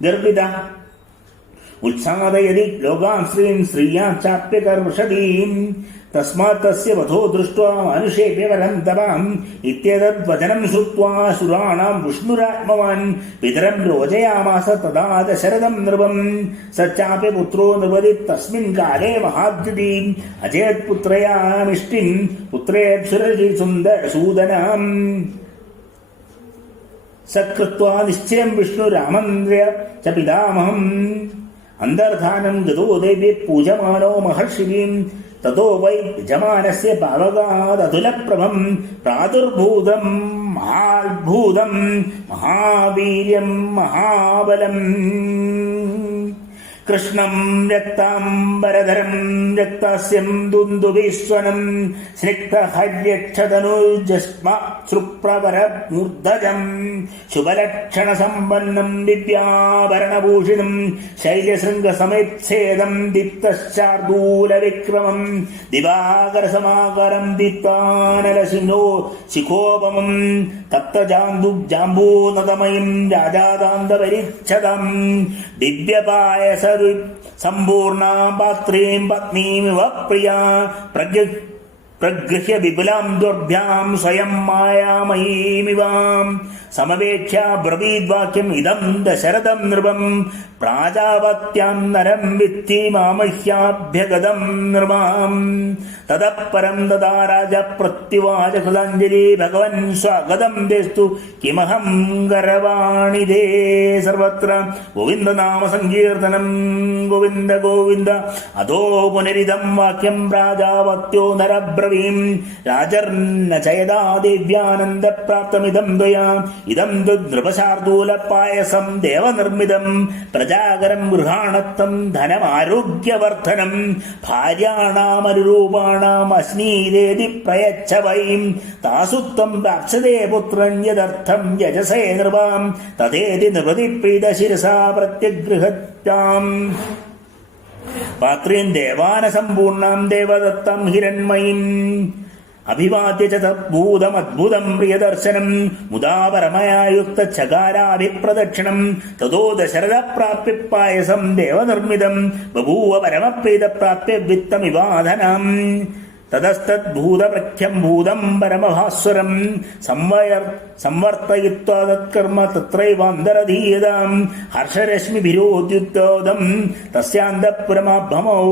ഗർഭിത ഉത്സാദയതി ലോകാം ശ്രീം ശ്രീയാ ചാപ്യകർഷതീം തസ്മാത് തസ്യ വധോ ദൃഷ്ട്വാ മനുഷ്യേഭ്യ വരം തവാം ഇത്യേതദ്വചനം ശ്രുത്വാ സുരാണാം വിഷ്ണുരാത്മവാൻ പിതരം രോചയാമാസ തദാ ദശരഥം നൃപം സച്ചാപി പുത്രോ നൃപതി തസ്മിൻ കാലേ മഹാദ്യുതി അജയത്പുത്രയാമിഷ്ടിൻ പുത്രേക്ഷുരസൂദനാം സകൃത്വാ നിശ്ചയം വിഷ്ണുരാമന്ദ്ര ച പിതാമഹം അന്തർധാനം ഗതോ ദേവ്യേ പൂജമാനോ മഹർഷിവീം തതോ വൈ യജമാനസ്യ പാവകാദതുലപ്രഭം പ്രാദുർഭൂതം മഹാത്ഭൂതം മഹാവീര്യം മഹാബലം കൃഷ്ണം രക്താംബരധരം രക്താസ്യം ദുന്ദുഭീശ്വനം സ്നിഗ്ധഹര്യക്ഷതനുജസ്മശ്രുപ്രവരമൂർധജം ശുഭലക്ഷണസമ്പന്നം ദിവ്യാഭരണഭൂഷിതം ശൈലശൃംഗസമേച്ഛേദം ദീപ്തശാർദൂലവിക്രമം ദിവാകരസമാകരം ദീപ്താനലശിനോ ശിഖോപമം തപ്തജാംബൂനതമയം രാജാദാന്തപരിച്ഛദം ദിവ്യപായസ സമ്പൂർണാം പാത്രീം പത്നീമിവ പ്രിയാ പ്രഗൃഹ്യ വിപുലാം ദുർഭ്യാം സ്വയം മായാമയീമിവാം സമവേക്ഷ്യ ബ്രവീദ്വാക്യം ഇദം ദശരഥം നൃപം പ്രാജാപത്യാം നരം വിത്തി മാമഹ്യാഭ്യഗതം നൃമാം തതഃപരം തഥാ രാജ പ്രത്യുവാച കൃതാഞ്ജലി ഭഗവൻ സ്വാഗതം ദേസ്തു കിമഹം ഗരവാണിതേ. സർവത്ര ഗോവിന്ദനാമ സങ്കീർത്തനം ഗോവിന്ദ ഗോവിന്ദ. അധോ പുനരിതം വാക്യം പ്രാജാപത്യോ നരബ്രവീം രാജർന ചയദാ ദിവ്യാനന്ദപ്രാപ്തമിദം ദ്വയാ ഇദം നൃപശാർദൂലപായസം ദേവനിർമ്മിതം പ്രജാകരം ഗൃഹാണത്വം ധനമാരോഗ്യവർദ്ധനം ഭാര്യാണാമനുരൂപാണാം അശ്നീരേതി പ്രയച്ഛ വൈം താസുത്വം പ്രാപ്സ്യതേ പുത്രൻ യദർത്ഥം യജസേ നൃപാം തഥേതി നിവൃതിപ്രീത ശിരസാ പ്രത്യഗൃഹത്താം പാത്രീം ദേവാനസമ്പൂർണാം ദേവദത്തം ഹിരൺമയീം അഭിവാദ്യ ച തദ്ഭൂതമദ്ഭുതം പ്രിയദർശനം മുദാ പരമയായുക്ത ചകാരാഭിപ്രദക്ഷിണം തതോ ദശരഥ പ്രാപ്യ പായസം ദേവനിർമ്മിതം ബഭൂവ പരമപ്രീത പ്രാപ്യ വിത്തമിവാധനം തതസ്തദ്ഭൂതപ്രഖ്യം ഭൂതം പരമഭാസ്വരം സംവർത്തയിത്വാ തത്കർമ്മ തത്രൈവാന്തരധീയതാം ഹർഷരശ്മിഭിരോദ്യുത്തോദം തസ്യാന്തഃപുരമഭമൗ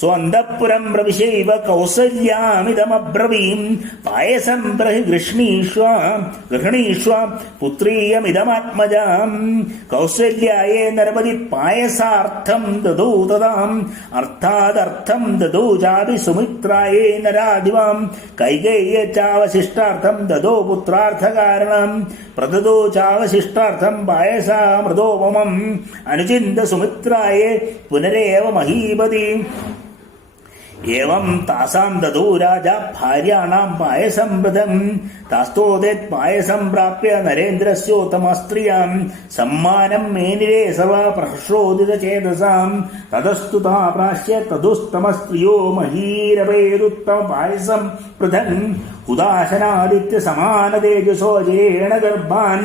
സ്വാന്തഃപുരം പ്രവിശൈവ കൗസല്യാമിദമബ്രവീം പായസം ഗൃഹണീഷ്വ പുത്രീയമിദമാത്മജാം കൗസല്യായേ നരപതി പായസാർത്ഥം ദദൂ തദാം അർത്ഥാദർത്ഥം ദദൂ ചാപി സുമിത്രായേ നരാധിവാം കൈകേയ ചാവശിഷ്ടാർത്ഥം ദദോ പുത്രാർത്ഥകാരണം പ്രദദോ ചാവശിഷ്ടാർത്ഥം പായസാമൃതോപമം അനുചിന്ത സുമിത്രായേ പുനരേവ മഹീപതി ഏവം താസാം ദദോ രാജ ഭാര്യാണാം പായസം വൃതം താസ്തോദേത് പായസം പ്രാപ്യ നരേന്ദ്രസ്യോത്തമസ്ത്രിയാം സമ്മാനം മേനിരേ സവ പ്രഹ്രോദിതചേതസാം തതസ്തു താ പ്രാശ്യ തദുസ്തമസ്ത്രിയോ മഹീരവേരുത്തമ പായസം പൃഥൻ ഉദാശനാദിത്യ സമാന തേജസോ ജയേണ ഗർഭാൻ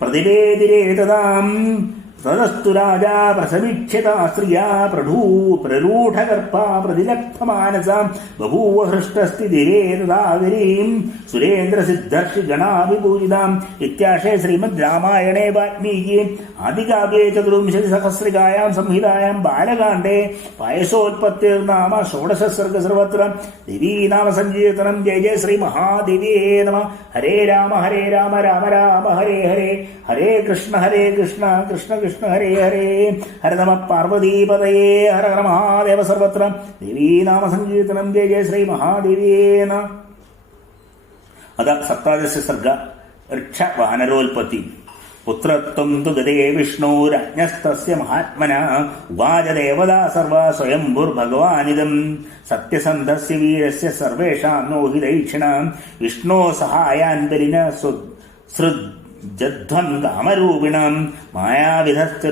പ്രതിവേദിരേ തദാം തതസ്തു രാജാ പ്രസവീക്ഷ്യതാ സ്ത്രിയാ പ്രരൂഢഗർഭാ പ്രതിലബ്ധമാനസാം ബഭൂവ ഹൃഷ്ടസ്ഥിതിരേ തദാഗരീം സുരേന്ദ്രസിദ്ധർഷി ഗണാഭിപൂജിതാം ഇത്യാശേ ശ്രീമദ് രാമായണേ വാൽമീകി ആദികാവ്യേ ചതുർവിംശതിസഹസ്രികായാം സംഹിതായാം ബാലകാണ്ഡേ പായസോത്പത്തിർനാമ ഷോഡശ സർഗ സർവത്ര ദേവീനാമ സങ്കീർത്തനം ജയ ജയ ശ്രീ മഹാദേവ്യേ നമഃ. ഹരേ രാമ രാമ രാമ ഹരേ ഹരേ ഹരേ കൃഷ്ണ കൃഷ്ണ കൃഷ്ണ ഹരേ ഹരേ ഹര നമ പാർവതീപതയേ ഹര ഹര മഹാദേവ സർവത്ര ദേവീനാമ സങ്കീർത്തനം ജയ ജയ ശ്രീ മഹാദേവ്യേ നമഃ. അത സപ്താദശ സർഗ ഋക്ഷവാനരോൽപത്തി പുത്രത്വം തു ഗതേ വിഷ്ണോരജ്ഞസ്തസ്യ മഹാത്മനാ ഉവാച ദേവതാ സർവാ സ്വയംഭുർഭഗവാനിദം സത്യസന്ധസ്യ വീരസ്യ സർവേഷാം നോ ഹി ദൈക്ഷിണാം വിഷ്ണോ സഹായാന്തരിന ജധ്വം കാമരൂപിണം മായാവിധശ്ച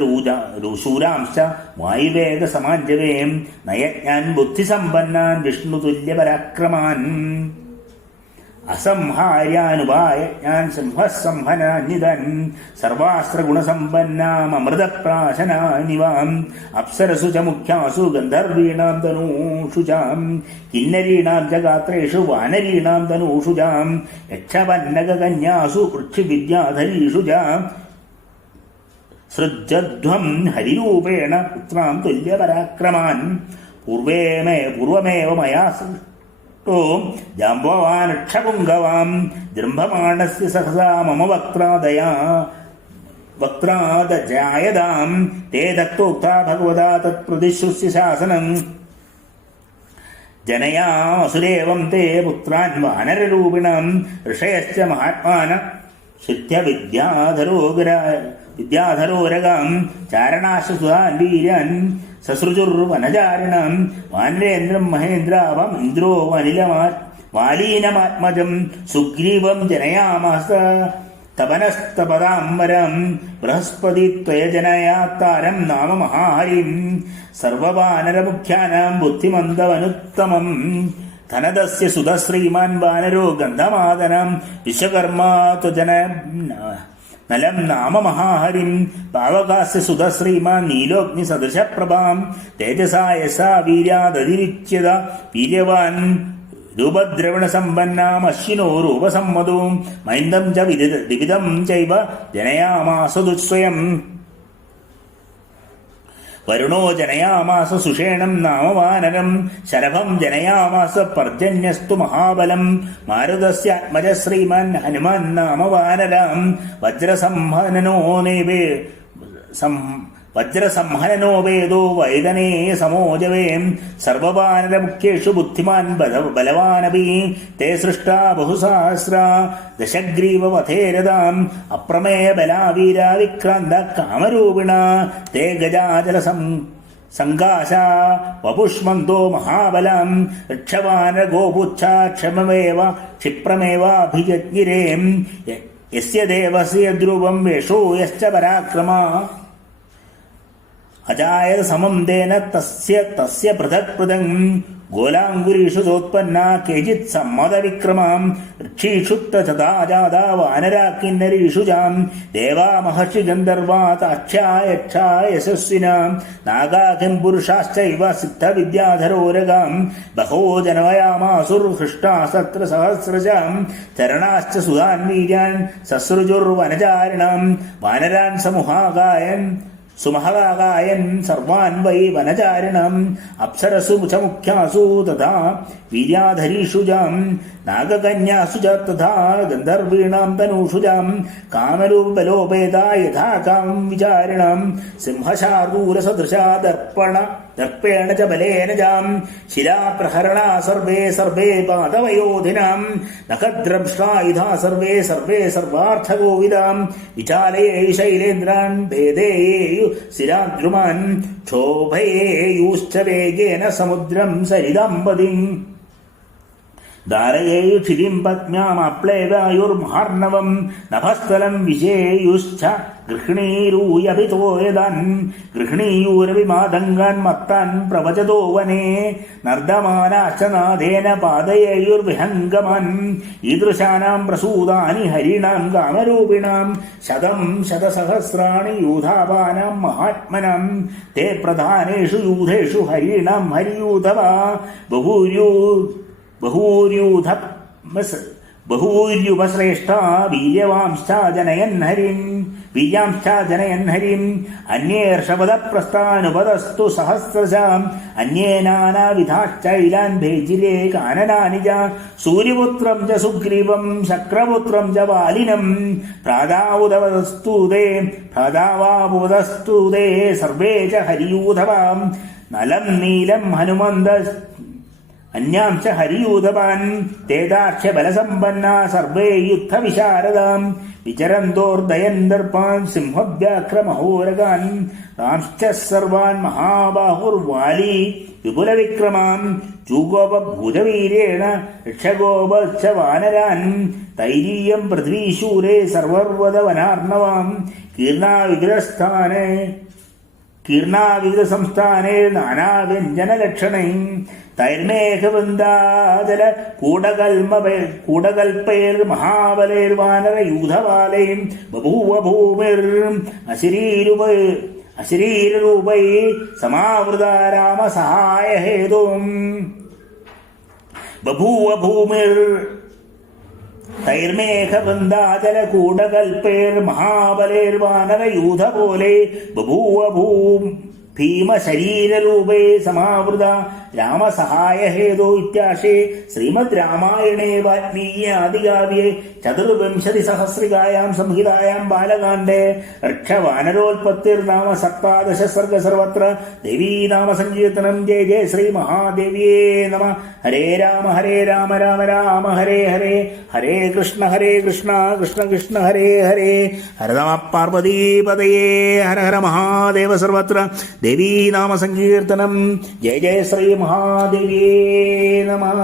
ശൂരാംശ്ച വായുവേഗ സമാഞ്ജവേം നയജ്ഞാൻ ബുദ്ധിസമ്പന്നാൻ വിഷ്ണുതുല്യപരാക്രമാൻ അസംഹാര്യാനുപായജ്ഞാൻ സിംഹസംഹനാന്വിതൻ സർവാസ്ത്രഗുണസമ്പന്നാമൃതപ്രാശനാനിവാം അപ്സരസു ച മുഖ്യാസു ഗന്ധർവീണാം തനൂഷു ച കിന്നരീണാം ച ഗാത്രേഷു വാനരീണാം തനൂഷു ച യക്ഷപന്നകകന്യാസു പൃഥ്വിവിദ്യാധരീഷു ച സൃജധ്വം ഹരിരൂപേണ പുത്രാം തുല്യപരാക്രമാൻ പൂർവമേവ മയാ ജാംബവാനക്ഷപുംഗവാം ജൃംഭമാണസ്യ സഹസാ മമ വക്ത്രാദജായതാം തേ ദത്തോക്താ ഭഗവതാ തത്പ്രതിശ്രുസ്യ ശാസനം ജനയാമസുരേവം തേ പുത്രാൻ വാനരരൂപിണം ഋഷയശ്ച മഹാത്മാന വിദ്യാധരോരകാം ചാരണാശുസുതാൻ വീരാൻ സസൃജുർവനചാരിണം വാനരേന്ദ്രം മഹേന്ദ്രാവം ഇന്ദ്രോ വാലീനമാത്മജം സുഗ്രീവം ജനയാമാസ തപനസ്തപദാംബരം ബൃഹസ്പതി ത്വയജനയാത്താരം നാമ മഹാഹരിം സർവവാനരമുഖ്യാനാം ബുദ്ധിമന്ദവനുത്തമം ധനദസ്യ സുതശ്രീമാൻ വാനരോ ഗന്ധമാദനം വിശ്വകർമാ ത്വജന നലം നാമ മഹാഹരിം പാവകാസ്യ സുതശ്രീമാൻ നീലോഗ്നി സദൃശപ്രഭാം തേജസാ യസാ വീര്യാദതിരിച്യത വീര്യവാൻ രൂപദ്രവണസമ്പന്നാം അശ്വിനോ രൂപസമ്മതോ മൈന്ദം ച വിവിധം ചൈവ ജനയാമാസ ദുസ്വയം വരുണോ ജനയാമാസ സുഷേണം നാമ വാനരം ശരഭം ജനയാമാസ പർജന്യസ്തു മഹാബലം മാരുതസ്യാത്മജ ശ്രീമാൻ ഹനുമാൻ നാമ വാനരാം വജ്രസംഹനനോ വജ്രസംഹനനോ വേദോ വൈദനേ സമോജവേ സർവവാനരമുഖ്യേഷു ബുദ്ധിമാൻ ബലവാനപി തേ സൃഷ്ടാ ബഹുസഹസ്ര ദശഗ്രീവവധേരതാം അപ്രമേയ ബലാവീര വിക്രാന്ത കാമരൂപിണ തേ ഗജാചല സംഘാശ വപുഷ്മന്തോ മഹാബലം ഋക്ഷവാനഗോപുച്ഛാക്ഷമമേവ ക്ഷിപ്രമേവാഭിജജ്ഞിരേ യസ്യ ദേവസ്യ ധ്രുവം വേഷോ യശ്ച പരാക്രമ അജായത സമം തേന തസ്യ പൃഥക് പൃഥക് ഗോലാംഗുരീഷു സോത്പന്ന കേചിത് സമ്മതവിക്രമാം ഋക്ഷീഷു തഥാ ജാതാ വാനരാ കിന്നരീഷു ജാം ദേവാ മഹർഷി ഗന്ധർവാ താക്ഷ്യാ യശസ്വിനാം നാഗാഖിം പുരുഷാശ്ചൈവ സിദ്ധവിദ്യാധരോരഗാം ബഹോ ജനവയാമാസുർഹൃഷ്ടാ സത്ര സഹസ്രജാം ചരണാശ്ച സുധാൻവീര്യാൻ സസൃജുർവനചാരിണാം വാനരാൻ സുമഹകായൻ സർവാൻ വൈ വനചാരിണം അപ്സരസു മുഖമുഖ്യാസു തഥാ വീര്യാധരീഷു ജാം നാഗകന്യാസു ച തഥാ ഗന്ധർവീണാം തനൂഷു ജാം കാമരൂപലോപേത യഥാ കാമം വിചാരിണം സിംഹശാർദൂലസദൃശാ ദർപ്പേണ ച ബലേന ജാം ശിലാപ്രഹരണാ സർവേ പാദവയോധിനാം നഖദ്രംഷ്ടായുധാ സർവേ സർവാർത്ഥഗോവിതാം വിചാലയേയു ശൈലേന്ദ്രാൻ ഭേദേയേയു ശിലാദ്രുമാൻ ക്ഷോഭയേയുശ്ച വേഗേന സമുദ്രം സരിദാംബതിം ധാരയേയു ക്ഷിതിം പത്മ്യാമപ്ലേവായുർമഹാർണവം നഭസ്ഥലം വിശേയുശ്ച ഗൃഹണീയൂരപി മാതംഗാൻ മത്താൻ പ്രവചതോ വനേ നർദ്ദമാനാശ്ച നാദേന പാദയേയുർവിഹംഗമൻ ഈദൃശാനാം പ്രസൂതാനി ഹരിണാം കാമരൂപിണാം ശതസഹസ്രാണി യൂഥാവാനാം മഹാത്മനാം തേ പ്രധാനേഷു യൂഥേഷു ഹരിണാം ഹരിയൂഥവാ ബഹൂര്യുപശ്രേഷ്ഠാ വീര്യവാംശ്ച ജനയൻ ഹരിം അന്യേർഷപദപ്രസ്ഥാനുപദസ്തു സഹസ്രശാം അന്യേ നാനാവിധാശ്ചൈലാൻ ഭേജിരേ കാനനാനി ച സൂര്യപുത്രം ച സുഗ്രീവം ശക്രപുത്രം ച വാലിനം ഭ്രാതാവാപുവദസ്തു തേ സർവേ ച ഹരിയൂഥവാം നലം നീലം ഹനുമന്ത അന്യാം ച ഹരിയൂഥവാൻ തേദാക്ഷ്യ ബലസമ്പന്ന സർവേ യുദ്ധവിശാരദാം വിചരന്തോർദയൻ ദർപ്പാൻ സിംഹവ്യാഘ്രമഹോരഗാൻ റാംശ്ച സർവാൻ മഹാബാഹുർവാലി വിപുലവിക്രമാൻ ചൂഗോപഭൂതവീര്യേണ ഋക്ഷഗോപശ്ച വാനരാൻ തൈരീയം പൃഥ്വീശൂരേ സർവർവദവനാർണവാം കീർണാവിധസംസ്ഥാനേ നാനാവ്യഞ്ജനലക്ഷണൈ തൈർമേഘവൃന്ദാചല കൂടകൽപ്പൈർ മഹാബലൈർവാനരയൂഥപാലൈ ബഭൂവ ഭൂമിർ അശരീരൂപൈ സമാവൃത രാമസഹായഹേതും ബഭൂവ ഭൂമിർ തൈർമേഘവൃന്ദാചല കൂടകൽപ്പൈർ മഹാബലൈർവാനരയൂഥപോലേ ബഭൂവ ഭീമശരീരൂപേ സമാവൃത രാമസഹായഹേതോ ഇത്യാശേ ശ്രീമദ് രാമായണേ വാൽമീകി ആദികാവ്യേ ചതുർവിംശതിസഹസ്രികായാം സംഹിതായാം ബാലകാണ്ഡേ ഋക്ഷവാനരോൽപത്തിർനാമ സപ്താദശ സർഗ സർവത്ര ദേവീനാമ സങ്കീർത്തനം ജയ ജയ ശ്രീ മഹാദേവ്യേ നമ. ഹരേ രാമ രാമ രാമ ഹരേ ഹരേ ഹരേ കൃഷ്ണ കൃഷ്ണ കൃഷ്ണ ഹരേ ഹരേ ഹര നമ പാർവതീപതയേ ഹര ഹര മഹാദേവ സർവത്ര ദേവീനാമ സങ്കീർത്തനം ജയ ജയ ശ്രീ മഹാദേവ്യേ നമഃ.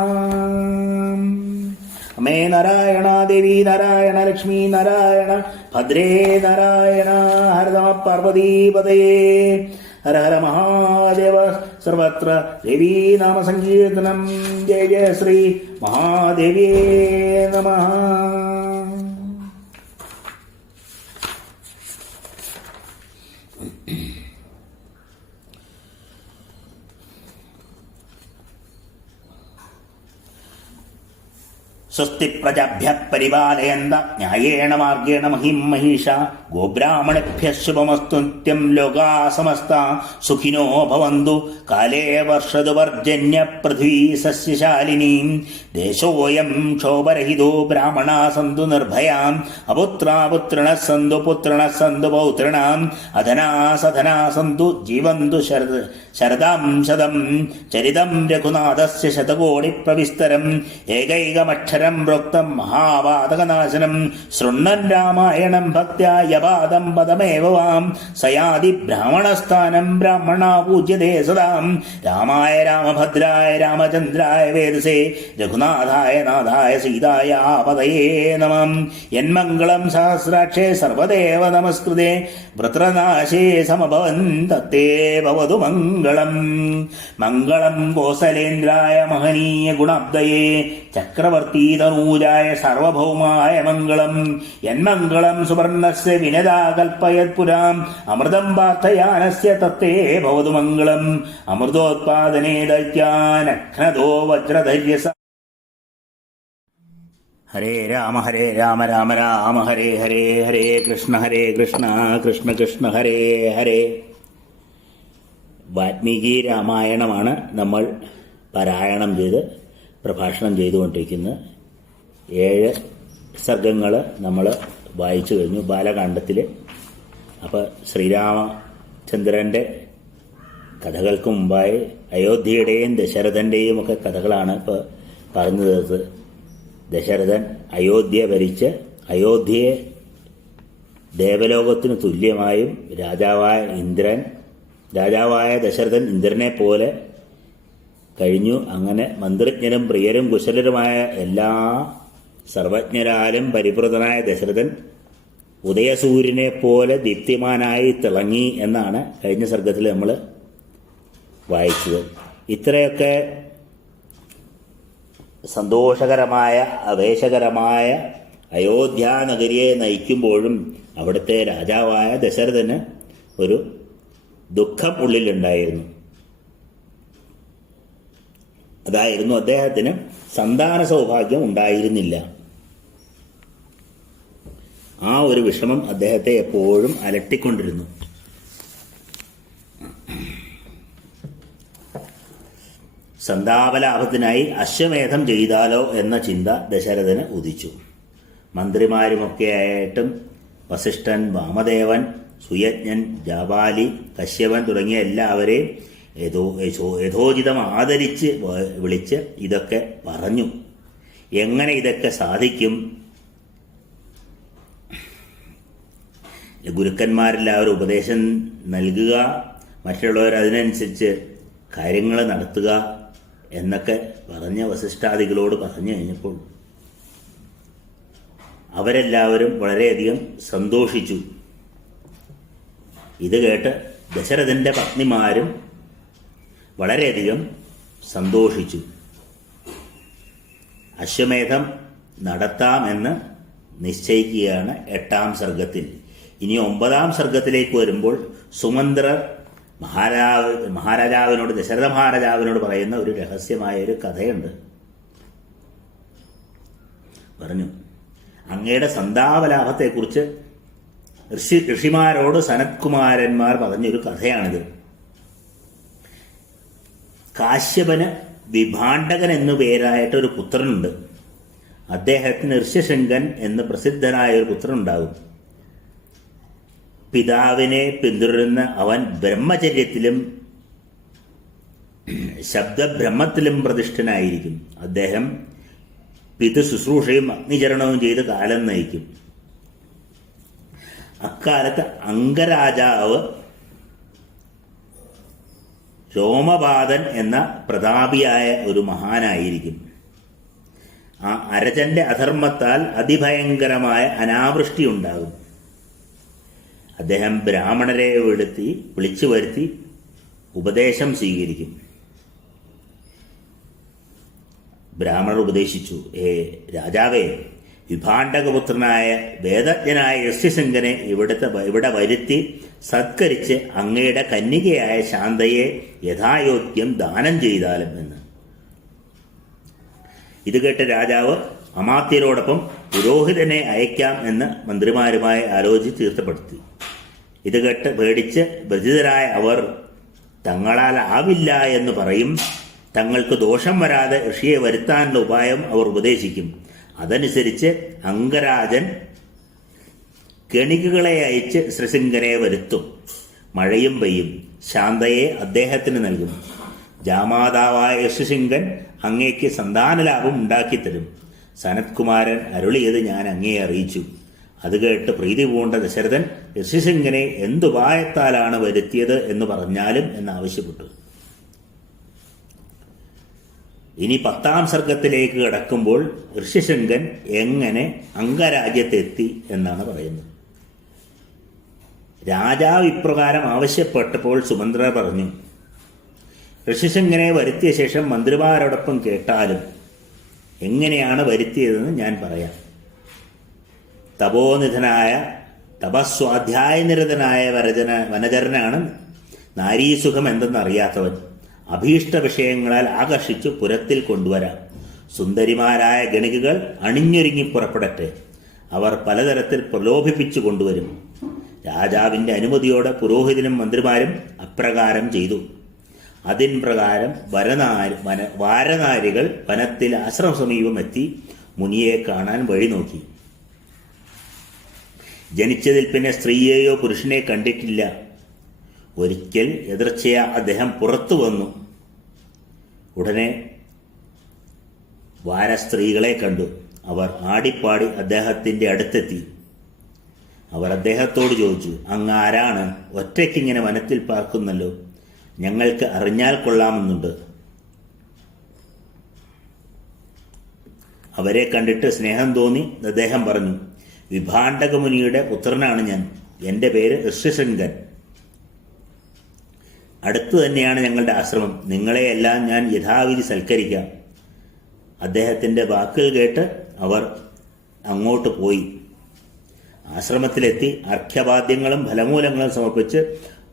അമേ നാരായണ ദേവി നാരായണ ലക്ഷ്മി നാരായണ ഭദ്രേ നാരായണ ഹര നമ പാർവതീപതയേ ഹര ഹര മഹാദേവ സർവത്ര ദേവീനാമ സങ്കീർത്തനം ജയ ജയ ശ്രീ മഹാദേവ്യേ നമഃ. സ്വസ്തി പ്രജാഭ്യഃ പരിപാലയന്ത ന്യായേണ മാർഗേണ മഹിം മഹീഷാ ഗോബ്രാഹ്മണേഭ്യഃ ശുഭമസ്തു നിത്യം ലോകാ സമസ്താ സുഖിനോ ഭവന്തു കാലേ വർഷതു പർജന്യ പൃഥ്വീ സസ്യശാലിനീ ദേശോയം ക്ഷോഭരഹിതോ ബ്രാഹ്മണാ സന്തു നിർഭയാം അപുത്രാ പുത്രിണഃ സന്തു പുത്രിണഃ സന്തു പൗത്രിണാം അധനാ സധനാ സന്തു ജീവന്തു ശരദാം ശതം ചരിതം രഘുനാഥസ്യ ശതകോടി പ്രവിസ്തരം ഏകൈകമക്ഷരം പ്രോക്തം മഹാപാതകനാശനം ശൃണ്വൻ രാമായണം ഭക്ത്യാ യപാദം പദമേവ വാം സയാതി ബ്രാഹ്മണസ്ഥാനം ബ്രാഹ്മണാ പൂജ്യതേ സദാം രാമായ രാമഭദ്രായ രാമചന്ദ്രായ വേദസേ രഘുനാഥായ നാഥായ സീതായ പതയേ നമഃ യന്മംഗളം സഹസ്രാക്ഷേ സർവദേവ നമസ്കൃതേ വൃത്രനാശേ സമഭവൻ തത്തേ ഭവതു മംഗളം മംഗളം കോസലേന്ദ്രായ മഹനീയ ഗുണാബ്ദയേ ചക്രവർത്തി തനൂജായ സാർവഭൗമായ മംഗളം യന്മംഗളം സുവർണസ്യ വിനദാ കൽപ്പയത് പുരാം അമൃതം പാർത്ഥയാനസ്യ തത്തേ ഭവതു മംഗളം അമൃതോത്പാദനേ ദൈത്യാനഘ്നദോ വജ്രധൈര്യസ ഹരേ രാമ രാമ രാമ ഹരേ ഹരേ ഹരേ കൃഷ്ണ കൃഷ്ണ കൃഷ്ണ ഹരേ ഹരേ. വാൽമീകി രാമായണമാണ് നമ്മൾ പാരായണം ചെയ്ത് പ്രഭാഷണം ചെയ്തുകൊണ്ടിരിക്കുന്നത്. 7 സർഗങ്ങൾ നമ്മൾ വായിച്ചു കഴിഞ്ഞു ബാലകാണ്ഡത്തിൽ. അപ്പോൾ ശ്രീരാമചന്ദ്രൻ്റെ കഥകൾക്ക് മുമ്പായി അയോധ്യയുടെയും ദശരഥൻ്റെയും ഒക്കെ കഥകളാണ് ഇപ്പോൾ പറഞ്ഞു തീർത്തത്. ദശരഥൻ അയോധ്യ ഭരിച്ച് അയോധ്യയെ ദേവലോകത്തിന് തുല്യമായും രാജാവായ ദശരഥൻ ഇന്ദ്രനെ പോലെ കഴിഞ്ഞു. അങ്ങനെ മന്ത്രജ്ഞനും പ്രിയരും കുശലരുമായ എല്ലാ സർവജ്ഞരാലും പരിപൃതനായ ദശരഥൻ ഉദയസൂര്യനെ പോലെ ദീപ്തിമാനായി തിളങ്ങി എന്നാണ് കഴിഞ്ഞ സർഗത്തിൽ നമ്മൾ വായിച്ചത്. ഇത്രയൊക്കെ സന്തോഷകരമായ ആവേശകരമായ അയോധ്യാനഗരിയെ നയിക്കുമ്പോഴും അവിടുത്തെ രാജാവായ ദശരഥന് ഒരു ദുഃഖം ഉള്ളിലുണ്ടായിരുന്നു. അതായിരുന്നു അദ്ദേഹത്തിന് സന്താന സൗഭാഗ്യം ഉണ്ടായിരുന്നില്ല. ആ ഒരു വിഷമം അദ്ദേഹത്തെ എപ്പോഴും അലട്ടിക്കൊണ്ടിരുന്നു. സന്താപലാഭത്തിനായി അശ്വമേധം ചെയ്താലോ എന്ന ചിന്ത ദശരഥന് ഉദിച്ചു. മന്ത്രിമാരുമൊക്കെയായിട്ടും വസിഷ്ഠൻ, വാമദേവൻ, സുയജ്ഞൻ, ജാബാലി, കശ്യപൻ തുടങ്ങിയ എല്ലാവരെയും യഥോചിതം ആദരിച്ച് വിളിച്ച് ഇതൊക്കെ പറഞ്ഞു. എങ്ങനെ ഇതൊക്കെ സാധിക്കും? ഗുരുക്കന്മാരെല്ലാവരും ഉപദേശം നൽകുക, മറ്റുള്ളവർ അതിനനുസരിച്ച് കാര്യങ്ങൾ നടത്തുക എന്നൊക്കെ പറഞ്ഞ വസിഷ്ഠാദികളോട് പറഞ്ഞു കഴിഞ്ഞപ്പോൾ അവരെല്ലാവരും വളരെയധികം സന്തോഷിച്ചു. ഇത് കേട്ട് ദശരഥൻ്റെ പത്നിമാരും വളരെയധികം സന്തോഷിച്ചു. അശ്വമേധം നടത്താമെന്ന് നിശ്ചയിക്കുകയാണ് 8ാം സർഗത്തിൽ. ഇനി 9ാം സർഗത്തിലേക്ക് വരുമ്പോൾ സുമന്ത്രർ മഹാരാജാവിനോട് ദശരഥ മഹാരാജാവിനോട് പറയുന്ന ഒരു രഹസ്യമായ ഒരു കഥയുണ്ട്. പറഞ്ഞു, അങ്ങയുടെ സന്താപലാഭത്തെക്കുറിച്ച് ഋഷിമാരോട് സനത്കുമാരന്മാർ പറഞ്ഞൊരു കഥയാണിത്. കാശ്യപന് വിഭാണ്ഡകൻ എന്നു പേരായിട്ടൊരു പുത്രനുണ്ട്. അദ്ദേഹത്തിന് ഋഷ്യശൃംഗൻ എന്ന് പ്രസിദ്ധനായ ഒരു പുത്രനുണ്ടാകും. പിതാവിനെ പിന്തുടരുന്ന അവൻ ബ്രഹ്മചര്യത്തിലും ശബ്ദബ്രഹ്മത്തിലും പ്രതിഷ്ഠനായിരിക്കും. അദ്ദേഹം പിതൃശുശ്രൂഷയും അഗ്നിചരണവും ചെയ്ത് കാലം നയിക്കും. അക്കാലത്ത് അംഗരാജാവ് രോമപാതൻ എന്ന പ്രതാപിയായ ഒരു മഹാനായിരിക്കും. ആ അരജന്റെ അധർമ്മത്താൽ അതിഭയങ്കരമായ അനാവൃഷ്ടി ഉണ്ടാകും. അദ്ദേഹം ബ്രാഹ്മണരെ വിളിച്ചു വരുത്തി ഉപദേശം സ്വീകരിക്കും. ബ്രാഹ്മണർ ഉപദേശിച്ചു, രാജാവേ, വിഭാണ്ഡകപുത്രനായ വേദജ്ഞനായ ഋഷ്യശൃംഗനെ ഇവിടെ വരുത്തി സത്കരിച്ച് അങ്ങയുടെ കന്യകയായ ശാന്തയെ യഥായോഗ്യം ദാനം ചെയ്താലും എന്ന്. ഇത് കേട്ട് രാജാവ് അമാത്യരോടൊപ്പം പുരോഹിതനെ അയക്കാം എന്ന് മന്ത്രിമാരുമായി ആലോചിച്ച് തീർച്ചപ്പെടുത്തി. ഇത് കേട്ട് പേടിച്ച് വ്യഥിതരായ അവർ തങ്ങളാൽ ആവില്ല എന്ന് പറയും. തങ്ങൾക്ക് ദോഷം വരാതെ ഋഷിയെ വരുത്താനുള്ള ഉപായം അവർ ഉപദേശിക്കും. അതനുസരിച്ച് അംഗരാജൻ കെണികകളെ അയച്ച് ശ്രീശൃംഗനെ വരുത്തും. മഴയും പെയ്യും. ശാന്തയെ അദ്ദേഹത്തിന് നൽകും. ജാമാതാവായ ഋഷിശൃംഗൻ അങ്ങേക്ക് സന്താനലാഭം ഉണ്ടാക്കിത്തരും. സനത്കുമാരൻ അരുളിയത് ഞാൻ അങ്ങയെ അറിയിച്ചു. അത് കേട്ട് പ്രീതി പൂണ്ട ദശരഥൻ ഋഷിശൃംഗനെ എന്തുപായത്താലാണ് വരുത്തിയത് എന്ന് പറഞ്ഞാലും എന്നാവശ്യപ്പെട്ടു. ഇനി 10ാം സർഗത്തിലേക്ക് കടക്കുമ്പോൾ ഋഷിശൃംഗൻ എങ്ങനെ അംഗരാജ്യത്തെത്തി എന്നാണ് പറയുന്നത്. രാജാവ് ഇപ്രകാരം ആവശ്യപ്പെട്ടപ്പോൾ സുമന്ത്രർ പറഞ്ഞു, ഋഷിശൃംഗനെ വരുത്തിയ ശേഷം മന്ത്രിമാരോടൊപ്പം കേട്ടാലും എങ്ങനെയാണ് വരുത്തിയതെന്ന് ഞാൻ പറയാം. തപോനിധനായ തപസ്വാധ്യായനിരതനായ വനചരനാണ് നാരീസുഖം എന്തെന്നറിയാത്തവൻ. അഭീഷ്ട വിഷയങ്ങളാൽ ആകർഷിച്ചു പുരത്തിൽ കൊണ്ടുവരാം. സുന്ദരിമാരായ ഗണികകൾ അണിഞ്ഞൊരുങ്ങി പുറപ്പെടട്ടെ. അവർ പലതരത്തിൽ പ്രലോഭിപ്പിച്ചു കൊണ്ടുവരും. രാജാവിൻ്റെ അനുമതിയോടെ പുരോഹിതനും മന്ത്രിമാരും അപ്രകാരം ചെയ്തു. അതിൻ പ്രകാരം വാരനാരികൾ വനത്തിൽ ആശ്രമ സമീപം എത്തി മുനിയെ കാണാൻ വഴി നോക്കി. ജനിച്ചതിൽ പിന്നെ സ്ത്രീയെയോ പുരുഷനെ കണ്ടിട്ടില്ല. ഒരിക്കൽ എതിർച്ചയാ അദ്ദേഹം പുറത്തു വന്നു. ഉടനെ വാരസ്ത്രീകളെ കണ്ടു. അവർ ആടിപ്പാടി അദ്ദേഹത്തിൻ്റെ അടുത്തെത്തി. അവർ അദ്ദേഹത്തോട് ചോദിച്ചു, അങ്ങ് ആരാണ്? ഒറ്റയ്ക്കിങ്ങനെ വനത്തിൽ പാർക്കുന്നല്ലോ, ഞങ്ങൾക്ക് അറിഞ്ഞാൽ കൊള്ളാമെന്നുണ്ട്. അവരെ കണ്ടിട്ട് സ്നേഹം തോന്നി അദ്ദേഹം പറഞ്ഞു, വിഭാണ്ഡകമുനിയുടെ പുത്രനാണ് ഞാൻ. എൻ്റെ പേര് ഋഷിശൃംഗൻ. അടുത്തു തന്നെയാണ് ഞങ്ങളുടെ ആശ്രമം. നിങ്ങളെയെല്ലാം ഞാൻ യഥാവിധി സൽക്കരിക്കാം. അദ്ദേഹത്തിൻ്റെ വാക്കുകൾ കേട്ട് അവർ അങ്ങോട്ട് പോയി. ആശ്രമത്തിലെത്തി അർഘ്യപാദ്യങ്ങളും ഫലമൂലങ്ങളും സമർപ്പിച്ച്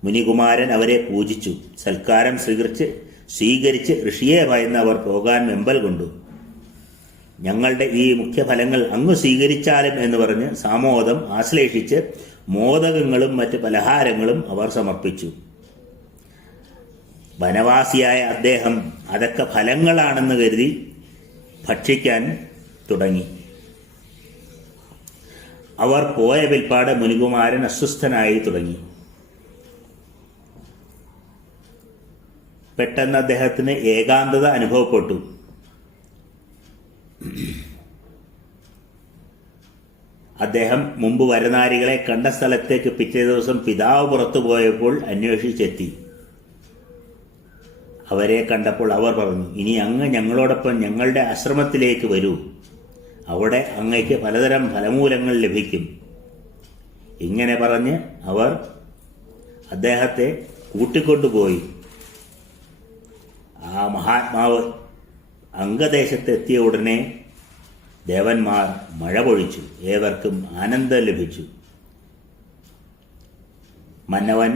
മുനികുമാരൻ അവരെ പൂജിച്ചു. സൽക്കാരം സ്വീകരിച്ച് ഋഷിയെ ഭയന്ന് അവർ പോകാൻ വെമ്പൽ കൊണ്ടു. ഞങ്ങളുടെ ഈ മുഖ്യഫലങ്ങൾ അങ്ങ് സ്വീകരിച്ചാലും എന്ന് പറഞ്ഞ് സാമോദം ആശ്ലേഷിച്ച് മോദകങ്ങളും മറ്റ് പലഹാരങ്ങളും അവർ സമർപ്പിച്ചു. വനവാസിയായ അദ്ദേഹം അതൊക്കെ ഫലങ്ങളാണെന്ന് കരുതി ഭക്ഷിക്കാൻ തുടങ്ങി. അവർ പോയ പിൽപ്പാട് മുനികുമാരൻ അസ്വസ്ഥനായി തുടങ്ങി. പെട്ടെന്ന് അദ്ദേഹത്തിന് ഏകാന്തത അനുഭവപ്പെട്ടു. അദ്ദേഹം മുമ്പ് വരനാരികളെ കണ്ട സ്ഥലത്തേക്ക് പിറ്റേ ദിവസം പിതാവ് പുറത്തു പോയപ്പോൾ അന്വേഷിച്ചെത്തി. അവരെ കണ്ടപ്പോൾ അവർ പറഞ്ഞു, ഇനി അങ്ങ് ഞങ്ങളോടൊപ്പം ഞങ്ങളുടെ ആശ്രമത്തിലേക്ക് വരൂ. അവിടെ അങ്ങയ്ക്ക് പലതരം ഫലമൂലങ്ങൾ ലഭിക്കും. ഇങ്ങനെ പറഞ്ഞ് അവർ അദ്ദേഹത്തെ കൂട്ടിക്കൊണ്ടുപോയി. ആ മഹാത്മാവ് അംഗദേശത്തെത്തിയ ഉടനെ ദേവന്മാർ മഴ പൊഴിച്ചു. ഏവർക്കും ആനന്ദം ലഭിച്ചു. മന്നവൻ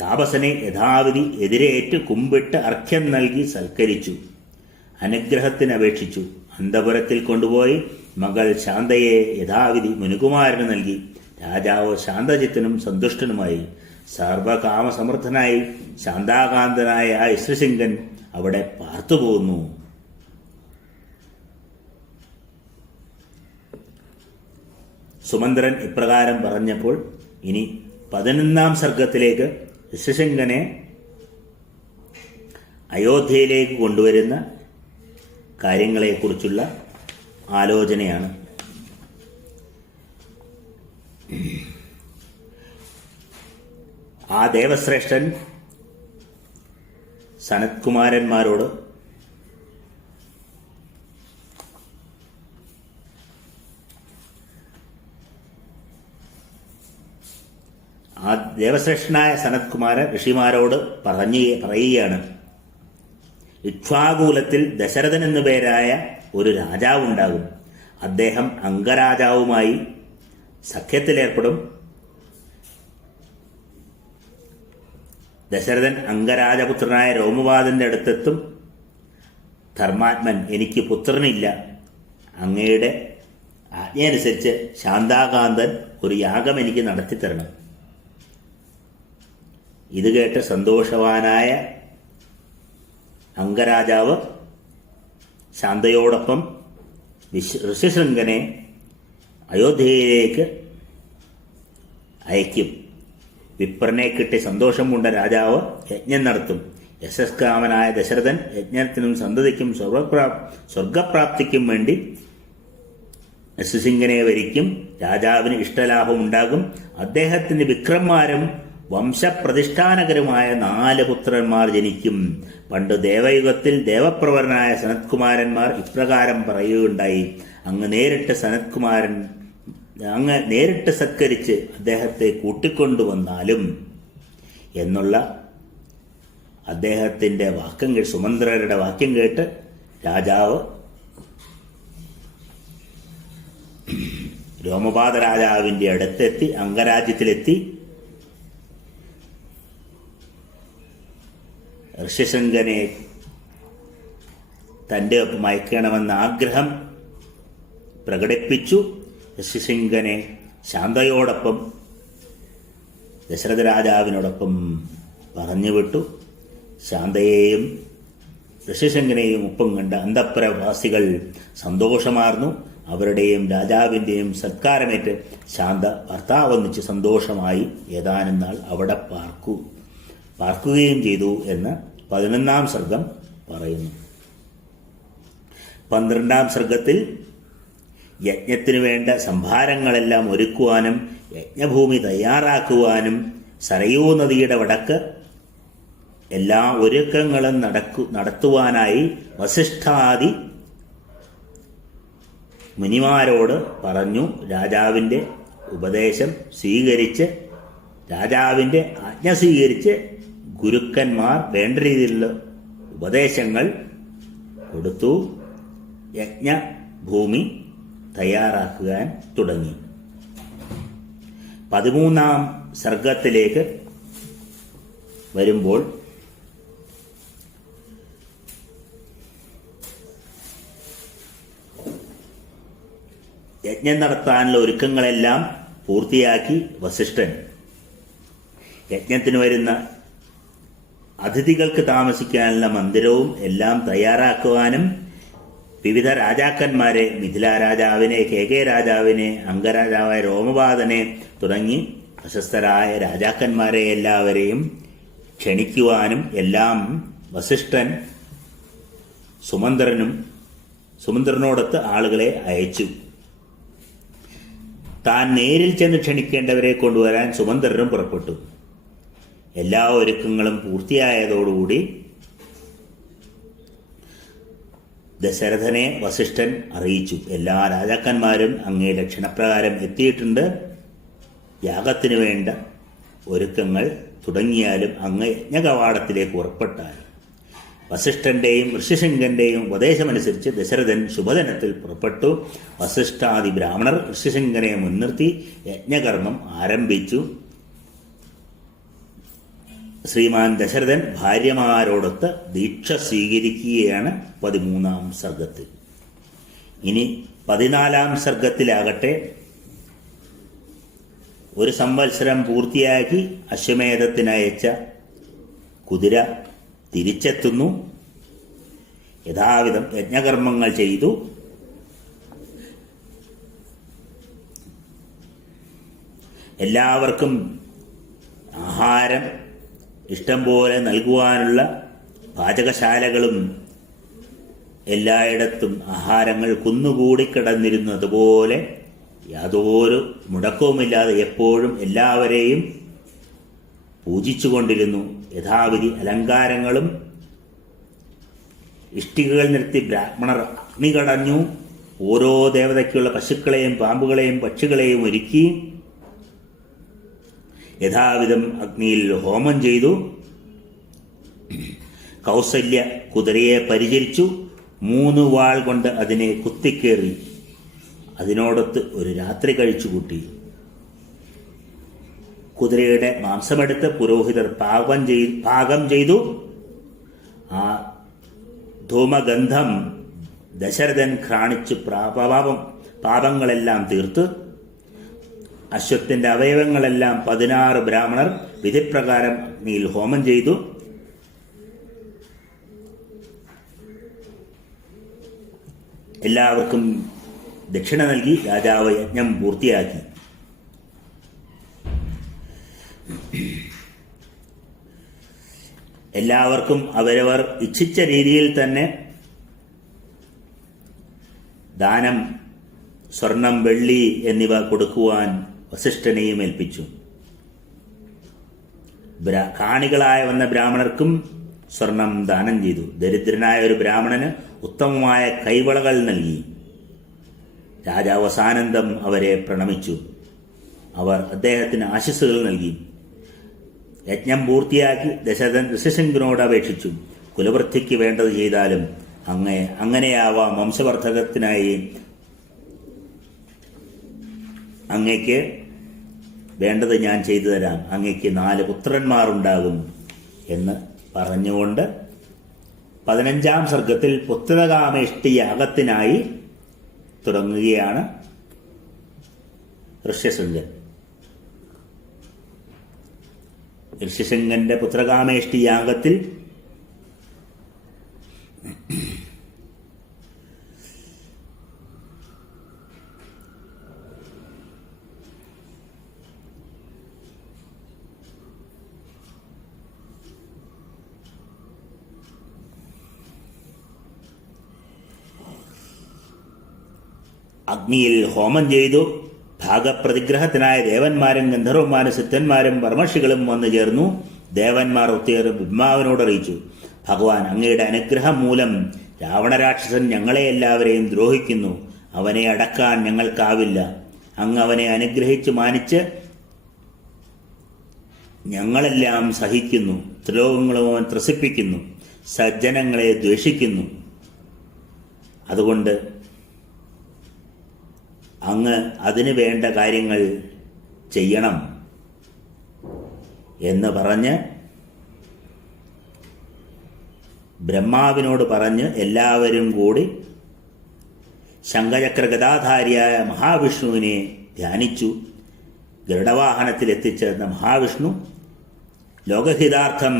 താപസനെ യഥാവിധി എതിരേറ്റ് കുമ്പിട്ട് അർഘ്യം നൽകി സൽക്കരിച്ചു. അനുഗ്രഹത്തിനപേക്ഷിച്ചു. അന്തപുരത്തിൽ കൊണ്ടുപോയി മകൾ ശാന്തയെ യഥാവിധി മുനികുമാരന് നൽകി. രാജാവ് ശാന്തചിത്തനും സന്തുഷ്ടനുമായി. സർവകാമസമൃദ്ധനായി ശാന്താകാന്തനായ ആ ഋഷിശൃംഗൻ അവിടെ പാർത്തുപോകുന്നു. സുമന്ത്രൻ ഇപ്രകാരം പറഞ്ഞപ്പോൾ ഇനി 11ാം സർഗത്തിലേക്ക് ഋഷിശൃംഗനെ അയോധ്യയിലേക്ക് കൊണ്ടുവരുന്ന കാര്യങ്ങളെക്കുറിച്ചുള്ള ആലോചനയാണ്. ആ ദേവശ്രേഷ്ഠൻ സനത്കുമാരന്മാരോട് ആ ദേവശ്രേഷ്ഠനായ സനത്കുമാരൻ ഋഷിമാരോട് പറയുകയാണ്, ഇക്ഷ്വാകുലത്തിൽ ദശരഥൻ എന്നു പേരായ ഒരു രാജാവുണ്ടാകും. അദ്ദേഹം അംഗരാജാവുമായി സഖ്യത്തിലേർപ്പെടും. ദശരഥൻ അംഗരാജപുത്രനായ രോമവാദന്റെ അടുത്തെത്തും. ധർമാത്മൻ, എനിക്ക് പുത്രനില്ല, അങ്ങയുടെ ആജ്ഞയനുസരിച്ച് ശാന്താകാന്തൻ ഒരു യാഗം എനിക്ക് നടത്തിത്തരണം. ഇത് കേട്ട് സന്തോഷവാനായ അംഗരാജാവ് ശാന്തയോടൊപ്പം ഋഷ്യശൃംഖനെ അയോധ്യയിലേക്ക് അയക്കും. വിപ്രനെ കിട്ടി സന്തോഷം കൊണ്ട രാജാവ് യജ്ഞം നടത്തും. യശസ്കാമനായ ദശരഥൻ യജ്ഞത്തിനും സന്തതിക്കും സ്വർഗപ്രാപ്തിക്കും വേണ്ടി ഋഷ്യശൃംഖനെ വരിക്കും. രാജാവിന് ഇഷ്ടലാഭം ഉണ്ടാകും. അദ്ദേഹത്തിന് വിക്രമാരും വംശപ്രതിഷ്ഠാനകരുമായ 4 പുത്രന്മാർ ജനിക്കും. പണ്ട് ദേവയുഗത്തിൽ ദേവപ്രവരനായ സനത്കുമാരന്മാർ ഇപ്രകാരം പറയുകയുണ്ടായി: അങ്ങ് നേരിട്ട് സത്കരിച്ച് അദ്ദേഹത്തെ കൂട്ടിക്കൊണ്ടുവന്നാലും എന്നുള്ള അദ്ദേഹത്തിന്റെ വാക്യം കേട്ട്, സുമന്ത്രരുടെ വാക്യം കേട്ട് രാജാവ് രോമപാത രാജാവിന്റെ അടുത്തെത്തി, അംഗരാജ്യത്തിലെത്തി. ഋഷ്യശൃംഖനെ തൻ്റെ ഒപ്പം അയക്കണമെന്ന ആഗ്രഹം പ്രകടിപ്പിച്ചു. ഋഷ്യശൃംഖനെ ശാന്തയോടൊപ്പം ദശരഥ രാജാവിനോടൊപ്പം പറഞ്ഞുവിട്ടു. ശാന്തയെയും ഋഷ്യശൃംഖനെയും ഒപ്പം കണ്ട അന്തഃപുരവാസികൾ സന്തോഷമാർന്നു. അവരുടെയും രാജാവിൻ്റെയും സത്കാരമേറ്റ് ശാന്ത ഭർത്താവൊന്നിച്ച് സന്തോഷമായി ഏതാനും നാൾ അവിടെ പാർക്കുകയും ചെയ്തു എന്ന് 11-ാം സർഗം പറയുന്നു. 12-ാം സർഗത്തിൽ യജ്ഞത്തിനു വേണ്ട സംഭാരങ്ങളെല്ലാം ഒരുക്കുവാനും യജ്ഞഭൂമി തയ്യാറാക്കുവാനും സരയൂ നദിയുടെ വടക്ക് എല്ലാ ഒരുക്കങ്ങളും നടത്തുവാനായി വസിഷ്ഠാദി മുനിമാരോട് പറഞ്ഞു. രാജാവിൻ്റെ ഉപദേശം സ്വീകരിച്ച്, രാജാവിൻ്റെ ആജ്ഞ സ്വീകരിച്ച് ഗുരുക്കന്മാർ വേണ്ട രീതിയിലുള്ള ഉപദേശങ്ങൾ കൊടുത്തു. യജ്ഞഭൂമി തയ്യാറാക്കുവാൻ തുടങ്ങി. 13-ാം സർഗത്തിലേക്ക് വരുമ്പോൾ യജ്ഞം നടത്താനുള്ള ഒരുക്കങ്ങളെല്ലാം പൂർത്തിയാക്കി വസിഷ്ഠൻ യജ്ഞത്തിന് വരുന്ന അതിഥികൾക്ക് താമസിക്കാനുള്ള മന്ദിരവും എല്ലാം തയ്യാറാക്കുവാനും വിവിധ രാജാക്കന്മാരെ, മിഥില രാജാവിനെ, കേകേ രാജാവിനെ, അംഗരാജാവായ രോമപാതനെ തുടങ്ങി പ്രശസ്തരായ രാജാക്കന്മാരെ എല്ലാവരെയും ക്ഷണിക്കുവാനും എല്ലാം വസിഷ്ഠൻ സുമന്ത്രനോടൊത്ത് ആളുകളെ അയച്ചു. താൻ നേരിൽ ചെന്ന് ക്ഷണിക്കേണ്ടവരെ കൊണ്ടുവരാൻ സുമന്ത്രനും പുറപ്പെട്ടു. എല്ലാ ഒരുക്കങ്ങളും പൂർത്തിയായതോടുകൂടി ദശരഥനെ വസിഷ്ഠൻ അറിയിച്ചു. എല്ലാ രാജാക്കന്മാരും അങ്ങയുടെ ക്ഷണപ്രകാരം എത്തിയിട്ടുണ്ട്. യാഗത്തിനു വേണ്ട ഒരുക്കങ്ങൾ തുടങ്ങിയാലും അങ്ങ് യജ്ഞകവാടത്തിലേക്ക് പുറപ്പെട്ടാൽ. വസിഷ്ഠന്റെയും ഋഷ്യശൃംഖന്റെയും ഉപദേശമനുസരിച്ച് ദശരഥൻ ശുഭദിനത്തിൽ പുറപ്പെട്ടു. വസിഷ്ഠാദി ബ്രാഹ്മണർ ഋഷ്യശൃംഖനെ മുൻനിർത്തി യജ്ഞകർമ്മം ആരംഭിച്ചു. ശ്രീമാൻ ദശരഥൻ ഭാര്യമാരോടൊത്ത് ദീക്ഷ സ്വീകരിക്കുകയാണ് 13-ാം സർഗത്തിൽ. ഇനി 14-ാം സർഗത്തിലാകട്ടെ, 1 സംവത്സരം പൂർത്തിയാക്കി അശ്വമേധത്തിനയച്ച കുതിര തിരിച്ചെത്തുന്നു. യഥാവിധം യജ്ഞകർമ്മങ്ങൾ ചെയ്തു. എല്ലാവർക്കും ആഹാരം ഇഷ്ടം പോലെ നൽകുവാനുള്ള പാചകശാലകളും എല്ലായിടത്തും ആഹാരങ്ങൾ കുന്നുകൂടിക്കിടന്നിരുന്നതുപോലെ യാതൊരു മുടക്കവുമില്ലാതെ എപ്പോഴും എല്ലാവരെയും പൂജിച്ചുകൊണ്ടിരുന്നു. യഥാവിധി അലങ്കാരങ്ങളും ഇഷ്ടികകൾ നിർത്തി ബ്രാഹ്മണർ അഗ്നി കടഞ്ഞു. ഓരോ ദേവതയ്ക്കുള്ള പശുക്കളെയും പാമ്പുകളെയും പക്ഷികളെയും ഒരുക്കി യഥാവിധം അഗ്നിയിൽ ഹോമം ചെയ്തു. കൗസല്യ കുതിരയെ പരിചരിച്ചു. 3 വാൾ കൊണ്ട് അതിനെ കുത്തിക്കേറി അതിനോടൊത്ത് ഒരു രാത്രി കഴിച്ചുകൂട്ടി. കുതിരയുടെ മാംസമെടുത്ത് പുരോഹിതർ പാകം ചെയ്തു. ആ ധൂമഗന്ധം ദശരഥൻ ഘ്രാണിച്ച് പാപങ്ങളെല്ലാം തീർത്ത് അശ്വത്തിന്റെ അവയവങ്ങളെല്ലാം 16 ബ്രാഹ്മണർ വിധിപ്രകാരം അഗ്നിയിൽ ഹോമം ചെയ്തു. എല്ലാവർക്കും ദക്ഷിണ നൽകി രാജാവ് യജ്ഞം പൂർത്തിയാക്കി. എല്ലാവർക്കും അവരവർ ഇച്ഛിച്ച രീതിയിൽ തന്നെ ദാനം, സ്വർണം, വെള്ളി എന്നിവ കൊടുക്കുവാൻ വസിഷ്ഠനെയും ഏൽപ്പിച്ചു. കാണികളായ വന്ന ബ്രാഹ്മണർക്കും സ്വർണം ദാനം ചെയ്തു. ദരിദ്രനായ ഒരു ബ്രാഹ്മണന് ഉത്തമമായ കൈവളകൾ നൽകി. രാജാവ് സാനന്ദം അവരെ പ്രണമിച്ചു. അവർ അദ്ദേഹത്തിന് ആശിസ്സുകൾ നൽകി. യജ്ഞം പൂർത്തിയാക്കി ദശരഥൻ ഋഷ്യശൃംഖനോട് അപേക്ഷിച്ചു, കുലവൃദ്ധിക്ക് വേണ്ടത് ചെയ്താലും അങ്ങനെയാവാം, വംശവർദ്ധകത്തിനായി അങ്ങയ്ക്ക് വേണ്ടത് ഞാൻ ചെയ്തു തരാം, അങ്ങയ്ക്ക് 4 പുത്രന്മാരുണ്ടാകും എന്ന് പറഞ്ഞുകൊണ്ട് 15-ാം സർഗത്തിൽ പുത്രകാമേഷ്ടി യാഗത്തിനായി തുടങ്ങുകയാണ് ഋഷ്യശൃംഖൻ. ഋഷ്യശൃംഖന്റെ പുത്രകാമേഷ്ടി യാഗത്തിൽ അഗ്നിയിൽ ഹോമം ചെയ്തു. ഭാഗപ്രതിഗ്രഹത്തിനായ ദേവന്മാരും ഗന്ധർവന്മാരും സിദ്ധന്മാരും പരമർഷികളും വന്നു ചേർന്നു. ദേവന്മാർ ഒത്തിയേറെ ബ്രഹ്മാവിനോട് അറിയിച്ചു, ഭഗവാൻ, അങ്ങയുടെ അനുഗ്രഹം മൂലം രാവണരാക്ഷസൻ ഞങ്ങളെ എല്ലാവരെയും ദ്രോഹിക്കുന്നു. അവനെ അടക്കാൻ ഞങ്ങൾക്കാവില്ല. അങ്ങ് അവനെ അനുഗ്രഹിച്ചു മാനിച്ച് ഞങ്ങളെല്ലാം സഹിക്കുന്നു. ത്രിലോകങ്ങളും അവൻ ത്രസിപ്പിക്കുന്നു, സജ്ജനങ്ങളെ ദ്വേഷിക്കുന്നു. അതുകൊണ്ട് അങ്ങ് അതിനു വേണ്ട കാര്യങ്ങൾ ചെയ്യണം എന്ന് പറഞ്ഞ് ബ്രഹ്മാവിനോട് പറഞ്ഞ് എല്ലാവരും കൂടി ശംഖചക്ര ഗദാധാരിയായ മഹാവിഷ്ണുവിനെ ധ്യാനിച്ചു. ഗരുഡവാഹനത്തിലെത്തിച്ചേർന്ന മഹാവിഷ്ണു ലോകഹിതാർത്ഥം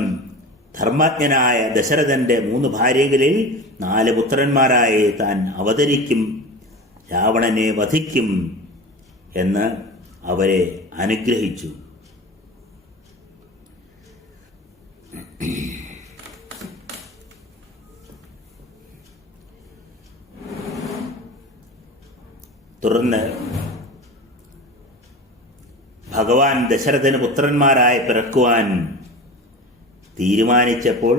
ധർമ്മജ്ഞനായ ദശരഥന്റെ 3 ഭാര്യകളിൽ 4 പുത്രന്മാരായി താൻ അവതരിക്കും, രാവണനെ വധിക്കും എന്ന് അവരെ അനുഗ്രഹിച്ചു. തുടർന്ന് ഭഗവാൻ ദശരഥന് പുത്രന്മാരായി പിറക്കുവാൻ തീരുമാനിച്ചപ്പോൾ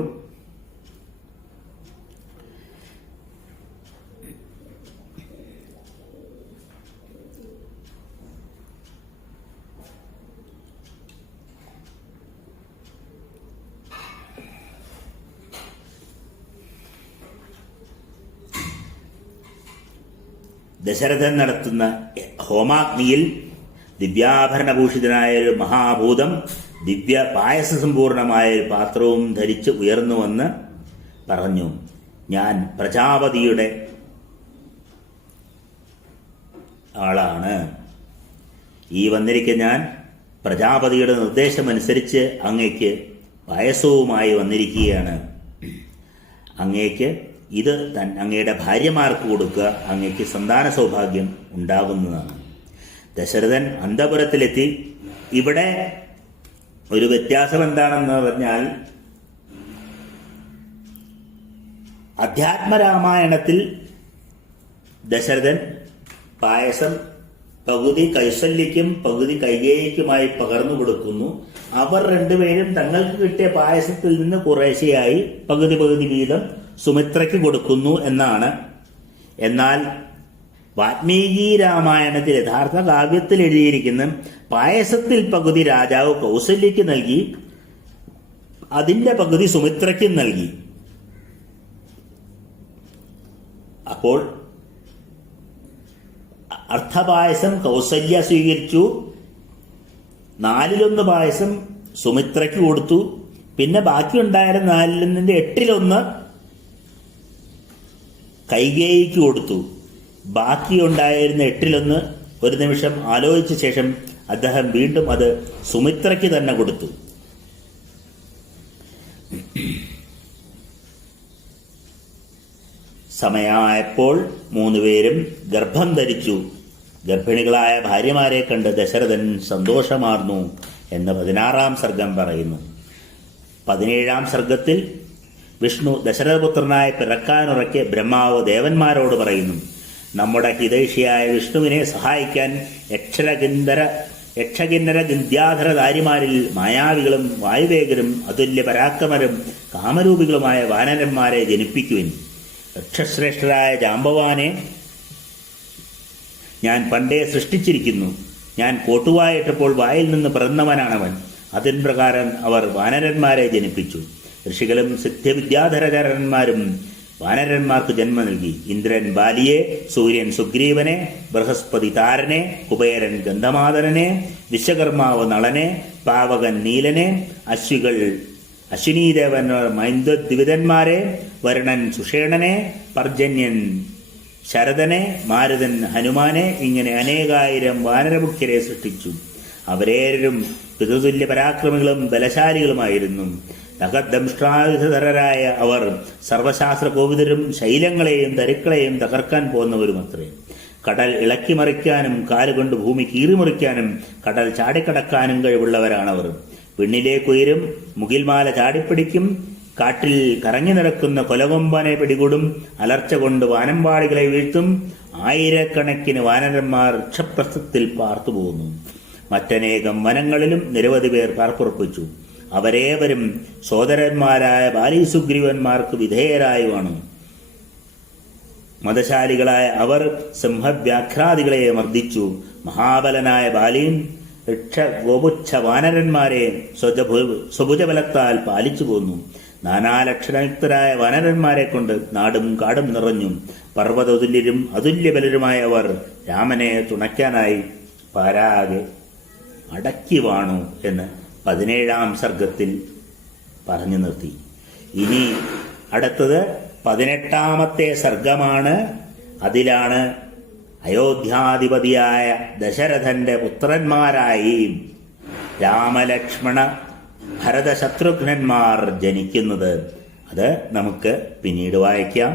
ദശരഥൻ നടത്തുന്ന ഹോമാഗ്നിയിൽ ദിവ്യാഭരണഭൂഷിതനായ ഒരു മഹാഭൂതം ദിവ്യ പായസസമ്പൂർണമായ ഒരു പാത്രവും ധരിച്ച് ഉയർന്നു വന്ന് പറഞ്ഞു, ഞാൻ പ്രജാപതിയുടെ ആളാണ്. ഈ വന്നിരിക്കുന്ന ഞാൻ പ്രജാപതിയുടെ നിർദ്ദേശമനുസരിച്ച് അങ്ങയ്ക്ക് പായസവുമായി വന്നിരിക്കുകയാണ്. അങ്ങയ്ക്ക് ഇത് അങ്ങയുടെ ഭാര്യമാർക്ക് കൊടുക്കുക, അങ്ങയ്ക്ക് സന്താന സൗഭാഗ്യം ഉണ്ടാകുന്നതാണ്. ദശരഥൻ അന്തപുരത്തിലെത്തി. ഇവിടെ ഒരു വ്യത്യാസം എന്താണെന്ന് പറഞ്ഞാൽ, അധ്യാത്മരാമായണത്തിൽ ദശരഥൻ പായസം പകുതി കൈസല്യയ്ക്കും പകുതി കൈകേയിക്കുമായി പകർന്നു കൊടുക്കുന്നു. അവർ രണ്ടുപേരും തങ്ങൾക്ക് കിട്ടിയ പായസത്തിൽ നിന്ന് കുറേശ്ശെയായി പകുതി പകുതി വീതം സുമിത്രയ്ക്ക് കൊടുക്കുന്നു എന്നാണ്. എന്നാൽ വാൽമീകി രാമായണത്തിൽ യഥാർത്ഥ കാവ്യത്തിൽ എഴുതിയിരിക്കുന്ന പായസത്തിൽ പകുതി രാജാവ് കൗസല്യയ്ക്ക് നൽകി, അതിന്റെ പകുതി സുമിത്രയ്ക്കും നൽകി. അപ്പോൾ അർത്ഥപായസം കൗസല്യ സ്വീകരിച്ചു, 4/1 പായസം സുമിത്രയ്ക്ക് കൊടുത്തു, പിന്നെ ബാക്കിയുണ്ടായിരുന്ന 4/8 കൈകേയിക്ക് കൊടുത്തു. ബാക്കിയുണ്ടായിരുന്ന 8-1 ഒരു നിമിഷം ആലോചിച്ച ശേഷം അദ്ദേഹം വീണ്ടും അത് സുമിത്രയ്ക്ക് തന്നെ കൊടുത്തു. സമയമായപ്പോൾ 3 പേരും ഗർഭം ധരിച്ചു. ഗർഭിണികളായ ഭാര്യമാരെ കണ്ട് ദശരഥൻ സന്തോഷമാർന്നു എന്ന് 16-ാം സർഗം പറയുന്നു. 17-ാം സർഗത്തിൽ വിഷ്ണു ദശരഥപുത്രനായി പിറക്കാനുറക്കെ ബ്രഹ്മാവ് ദേവന്മാരോട് പറയുന്നു, നമ്മുടെ ഹിതൈഷിയായ വിഷ്ണുവിനെ സഹായിക്കാൻ യക്ഷകിന്നര ഗന്ധ്യാധരധാരിമാരിൽ മായാവികളും വായുവേഗരും അതുല്യ പരാക്രമരും കാമരൂപികളുമായ വാനരന്മാരെ ജനിപ്പിക്കുവിൻ. യക്ഷശ്രേഷ്ഠരായ ജാമ്പവാനെ ഞാൻ പണ്ടേ സൃഷ്ടിച്ചിരിക്കുന്നു. ഞാൻ കോട്ടുവായിട്ടപ്പോൾ വായിൽ നിന്ന് പിറന്നവനാണവൻ. അതിൻ പ്രകാരം അവർ വാനരന്മാരെ ജനിപ്പിച്ചു. ഋഷികളും സിദ്ധ്യവിദ്യാധരചരന്മാരും വാനരന്മാർക്ക് ജന്മം നൽകി. ഇന്ദ്രൻ ബാലിയെ, സൂര്യൻ സുഗ്രീവനെ, ബൃഹസ്പതി താരനെ, കുബേരൻ ഗന്ധമാദരനെ, വിശ്വകർമാവ് നളനെ, പാവകൻ നീലനെ, അശ്വിനീദേവന്മാർ മൈന്ദദ്വിതന്മാരെ, വരുണൻ സുഷേണനെ, പർജന്യൻ ശരദനെ, മാരുതൻ ഹനുമാനെ, ഇങ്ങനെ അനേകായിരം വാനരമുഖ്യരെ സൃഷ്ടിച്ചു. അവരേരും പിതൃതുല്യ പരാക്രമികളും ബലശാലികളുമായിരുന്നു. നഖദംഷ്ട്രായുധധരരായ അവർ സർവശാസ്ത്ര കോവിതരും ശൈലങ്ങളെയും തരുക്കളെയും തകർക്കാൻ പോകുന്നവരുമത്രേ. കടൽ ഇളക്കിമറിക്കാനും കാലുകൊണ്ട് ഭൂമി കീറിമുറിക്കാനും കടൽ ചാടിക്കടക്കാനും കഴിവുള്ളവരാണവർ. പിന്നിലേക്കുയരും, മുകിൽമാല ചാടിപ്പിടിക്കും, കാട്ടിൽ കറങ്ങി നടക്കുന്ന കൊലകൊമ്പനെ പിടികൂടും, അലർച്ച കൊണ്ട് വാനമ്പാടികളെ വീഴ്ത്തും. ആയിരക്കണക്കിന് വാനരന്മാർ വൃക്ഷപ്രസ്ഥത്തിൽ പാർത്തുപോകുന്നു. മറ്റനേകം വനങ്ങളിലും നിരവധി പേർ പാർപ്പുറപ്പിച്ചു. അവരേവരും സോദരന്മാരായ ബാലീസുഗ്രീവന്മാർക്ക് വിധേയരായി വാണു. മതശാലികളായ അവർ സിംഹവ്യാഘ്രാദികളെ മർദ്ദിച്ചു. മഹാബലനായ ബാലിയും ഗോപുച്ഛ വാനരന്മാരെ സ്വഭുജബലത്താൽ പാലിച്ചു പോന്നു. നാനാലക്ഷണയുക്തരായ വാനരന്മാരെ കൊണ്ട് നാടും കാടും നിറഞ്ഞു. പർവ്വതതുല്യരും അതുല്യബലരുമായ അവർ രാമനെ തുണയ്ക്കാനായി പാരാകെ അടക്കി വാണു എന്ന് 17-ാം സർഗത്തിൽ പറഞ്ഞു നിർത്തി. ഇനി അടുത്തത് 18-ാമത്തെ സർഗമാണ്. അതിലാണ് അയോധ്യാധിപതിയായ ദശരഥന്റെ പുത്രന്മാരായി രാമലക്ഷ്മണ ഭരതശത്രുഘ്നന്മാർ ജനിക്കുന്നത്. അത് നമുക്ക് പിന്നീട് വായിക്കാം.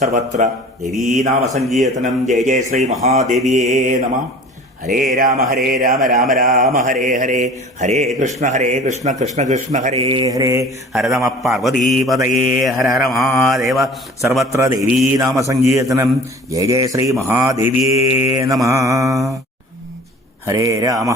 സർവത്ര ദേവീനാമസങ്കീർത്തനം. ജയ ജയ ശ്രീ മഹാദേവിയേ നമ. ഹരേ രാമ രാമ രാമ ഹരേ ഹരേ, ഹരേ കൃഷ്ണ കൃഷ്ണ കൃഷ്ണ ഹരേ ഹരേ, ഹരതമ പാർവതീപതയേ ഹര ഹര മഹാദേവ. സർവത്ര ദേവീനാമസങ്കീർത്തനം. ജയ ജയ ശ്രീ മഹാദേവിയേ നമ. ഹരേ രാമ